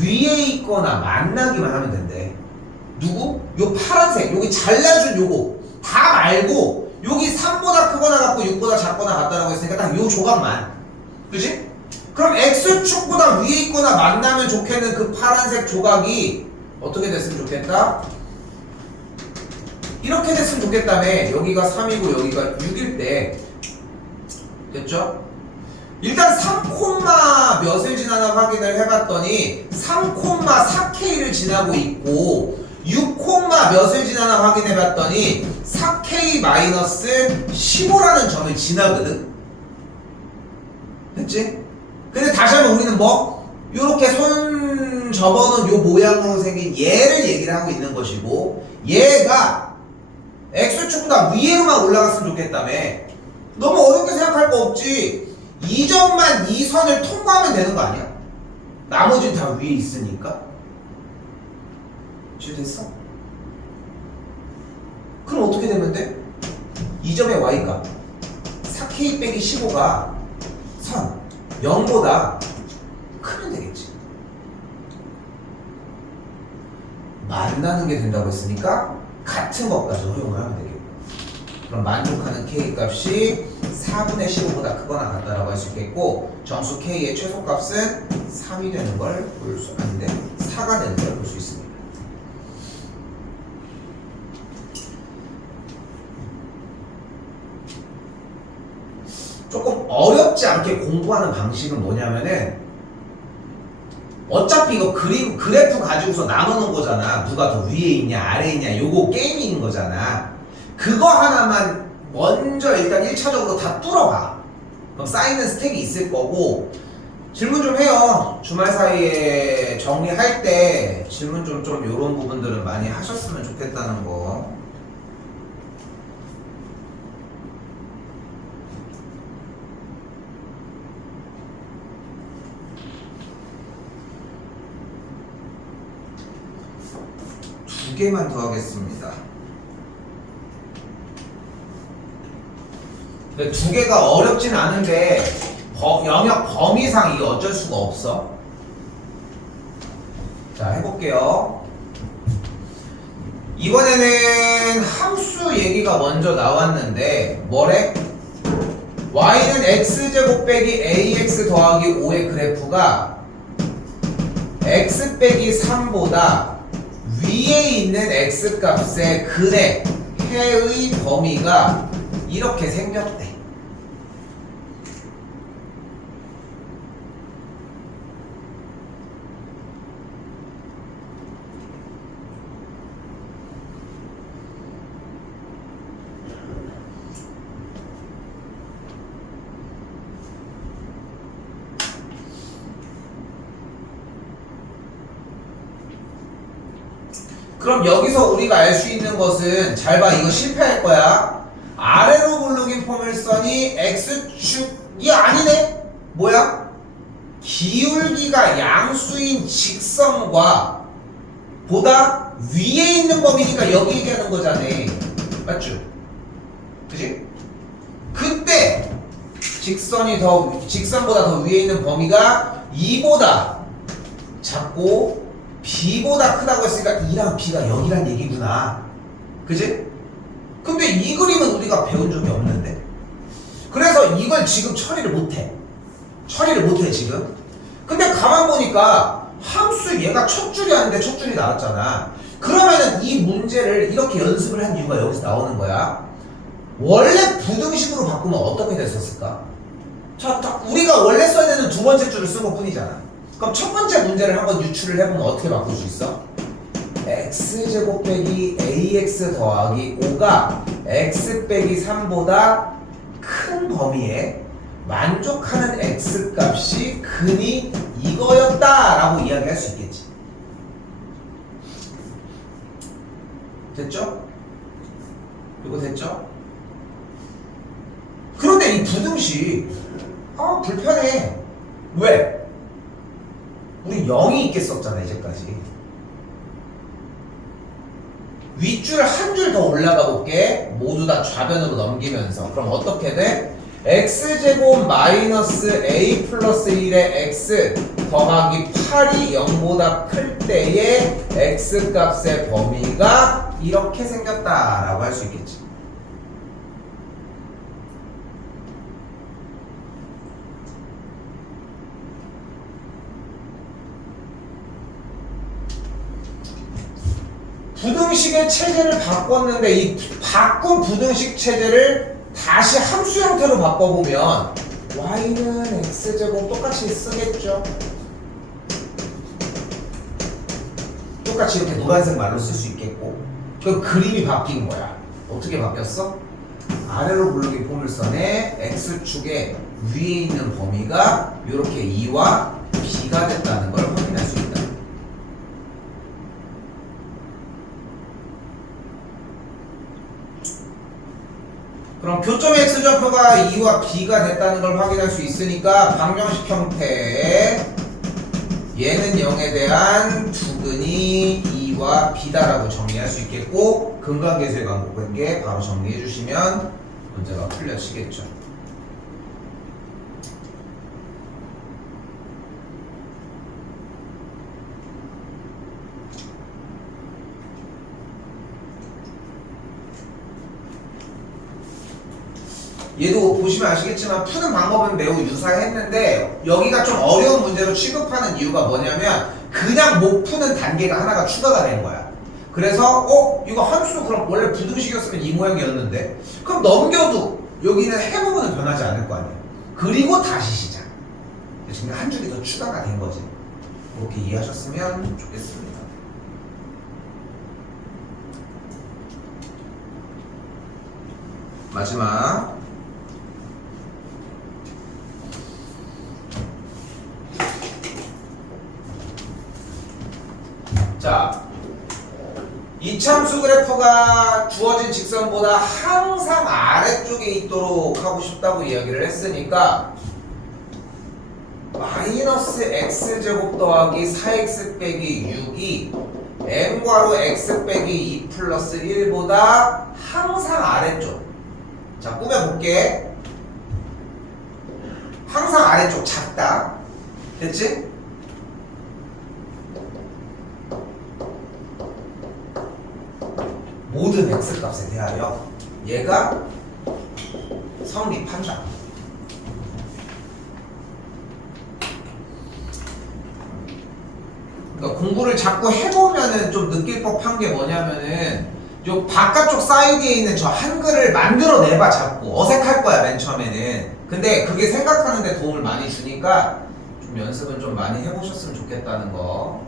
위에 있거나 만나기만 하면 된대. 누구? 요 파란색 여기 잘라준 요거 다 말고 여기 3보다 크거나 같고 6보다 작거나 같다라고 했으니까 딱 요 조각만. 그치? 그럼 X축보다 위에 있거나 만나면 좋겠는 그 파란색 조각이 어떻게 됐으면 좋겠다? 이렇게 됐으면 좋겠다며. 여기가 3이고 여기가 6일 때 됐죠? 일단 3, 몇을 지나나 확인을 해봤더니 3,4K를 지나고 있고 6, 몇을 지나나 확인해봤더니 4K-15라는 점을 지나거든. 됐지? 근데 다시 한번 우리는 뭐? 요렇게 손 접어놓은 요 모양으로 생긴 얘를 얘기를 하고 있는 것이고 얘가 X축보다 위에로만 올라갔으면 좋겠다며. 너무 어렵게 생각할 거 없지. 이 점만 이 선을 통과하면 되는 거 아니야? 나머지는 다 위에 있으니까. 됐어? 그럼 어떻게 되면 돼? 이 점의 y값 4k 빼기 15가 선 0보다 크면 되겠지. 만나는 게 된다고 했으니까 같은 것까지 활용을 하면 되겠고, 그럼 만족하는 k 값이 4분의 15보다 크거나 같다라고 할 수 있겠고, 정수 k의 최소값은 3이 되는 걸 볼 수, 아닌데 4가 되는 걸 볼 수 있습니다. 조금 어렵지 않게 공부하는 방식은 뭐냐면은, 어차피 이거 그래프 가지고서 나누는 거잖아. 누가 더 위에 있냐 아래에 있냐, 요거 게임인 거잖아. 그거 하나만 먼저 일단 1차적으로 다 뚫어봐. 그럼 쌓이는 스택이 있을 거고, 질문 좀 해요. 주말 사이에 정리할 때 질문 좀 요런 부분들은 많이 하셨으면 좋겠다는 거. 두 개만 더 하겠습니다. 두 개가 어렵진 않은데 영역 범위상 이게 어쩔 수가 없어. 자, 해볼게요. 이번에는 함수 얘기가 먼저 나왔는데 뭐래? y는 x제곱 빼기 ax 더하기 5의 그래프가 x 빼기 3보다 위에 있는 x값의 근의 해의 범위가 이렇게 생겼대. 그럼 여기서 우리가 알 수 있는 것은, 잘 봐, 이거 실패할 거야. 아래로 굴르긴 포물선이 x축이 아니네? 뭐야? 기울기가 양수인 직선과 보다 위에 있는 범위니까 여기 얘기하는 거잖아. 맞죠? 그치? 그때 직선보다 더 위에 있는 범위가 2보다 작고 B보다 크다고 했으니까 E랑 B가 여기란 얘기구나. 그지? 근데 이 그림은 우리가 배운 적이 없는데, 그래서 이걸 지금 처리를 못해 지금. 근데 가만 보니까 함수 얘가 첫 줄이 아닌데 첫 줄이 나왔잖아. 그러면은 이 문제를 이렇게 연습을 한 이유가 여기서 나오는 거야. 원래 부등식으로 바꾸면 어떻게 됐었을까? 자, 우리가 원래 써야 되는 두 번째 줄을 쓴 것 뿐이잖아. 그럼 첫 번째 문제를 한번 유출을 해보면 어떻게 바꿀 수 있어? x제곱 빼기 ax 더하기 5가 x 빼기 3보다 큰 범위에 만족하는 x값이 근이 이거였다 라고 이야기할 수 있겠지. 됐죠? 이거 됐죠? 그런데 이 부등식 불편해. 왜? 우리 0이 있겠었잖아 이제까지. 윗줄 한 줄 더 올라가 볼게. 모두 다 좌변으로 넘기면서. 그럼 어떻게 돼? x제곱 마이너스 a 플러스 1의 x 더하기 8이 0보다 클 때의 x값의 범위가 이렇게 생겼다라고 할 수 있겠지. 부등식의 체제를 바꿨는데 이 바꾼 부등식 체제를 다시 함수 형태로 바꿔보면 y는 x제곱 똑같이 쓰겠죠. 똑같이 이렇게 노란색 말로 쓸 수 있겠고 그 그림이 바뀐 거야. 어떻게 바뀌었어? 아래로 굴르기 포물선의 x축의 위에 있는 범위가 이렇게 2와 b가 됐다는 걸 확인할 수 있다. 그럼 교점의 x좌표가 2와 b가 됐다는 걸 확인할 수 있으니까 방정식 형태의 얘는 0에 대한 두근이 2와 b다라고 정리할 수 있겠고 근관계수의 관계 바로 정리해 주시면 문제가 풀려지겠죠. 얘도 보시면 아시겠지만 푸는 방법은 매우 유사했는데 여기가 좀 어려운 문제로 취급하는 이유가 뭐냐면 그냥 못 푸는 단계가 하나가 추가가 된 거야. 그래서 이거 함수 그럼 원래 부등식이었으면 이 모양이었는데 그럼 넘겨도 여기는 해부분은 변하지 않을 거 아니야. 그리고 다시 시작. 지금 한 줄이 더 추가가 된 거지. 그렇게 이해하셨으면 좋겠습니다. 마지막 자, 이참수 그래프가 주어진 직선보다 항상 아래쪽에 있도록 하고 싶다고 이야기를 했으니까 마이너스 x제곱 더하기 4x 빼기 6이 n괄호 x 빼기 2 플러스 1보다 항상 아래쪽. 자, 꾸며볼게. 항상 아래쪽 작다. 됐지? 모든 x값에 대하여 얘가 성립한다. 그러니까 공부를 자꾸 해보면은 좀 느낄 법한 게 뭐냐면은 요 바깥쪽 사이드에 있는 저 한글을 만들어내봐 자꾸 어색할 거야 맨 처음에는. 근데 그게 생각하는 데 도움을 많이 주니까 좀 연습은 좀 많이 해보셨으면 좋겠다는 거.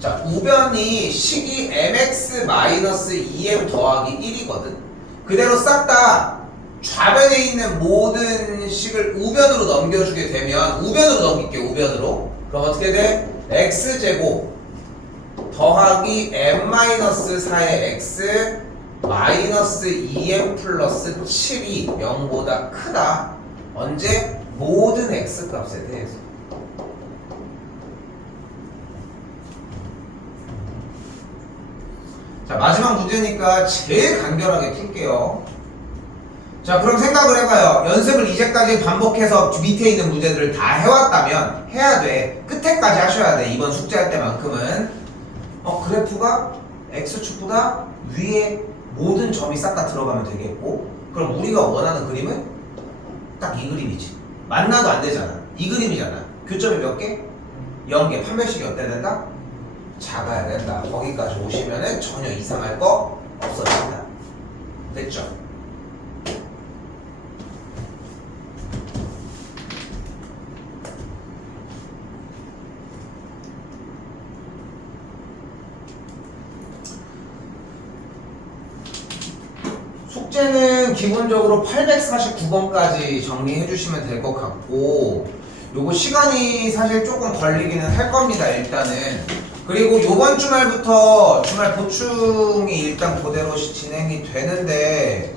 자, 우변이 식이 mx-2m 더하기 1이거든. 그대로 싹 다 좌변에 있는 모든 식을 우변으로 넘겨주게 되면 우변으로 넘길게. 우변으로. 그럼 어떻게 돼? x제곱 더하기 m-4의 x 마이너스 2m 플러스 7이 0보다 크다. 언제? 모든 x값에 대해서. 자, 마지막 문제니까 제일 간결하게 풀게요. 자, 그럼 생각을 해봐요. 연습을 이제까지 반복해서 밑에 있는 문제들을 다 해왔다면 해야 돼. 끝에까지 하셔야 돼. 이번 숙제할 때만큼은. 그래프가 x축보다 위에 모든 점이 싹 다 들어가면 되겠고, 그럼 우리가 원하는 그림은 딱 이 그림이지. 만나도 안 되잖아. 이 그림이잖아. 교점이 몇 개? 0개. 판별식이 어때야 된다? 작아야 된다. 거기까지 오시면은 전혀 이상할 거 없어진다. 됐죠? 숙제는 기본적으로 849번까지 정리해 주시면 될 것 같고, 요거 시간이 사실 조금 걸리기는 할 겁니다. 일단은. 그리고 요번 주말부터 주말 보충이 일단 그대로 진행이 되는데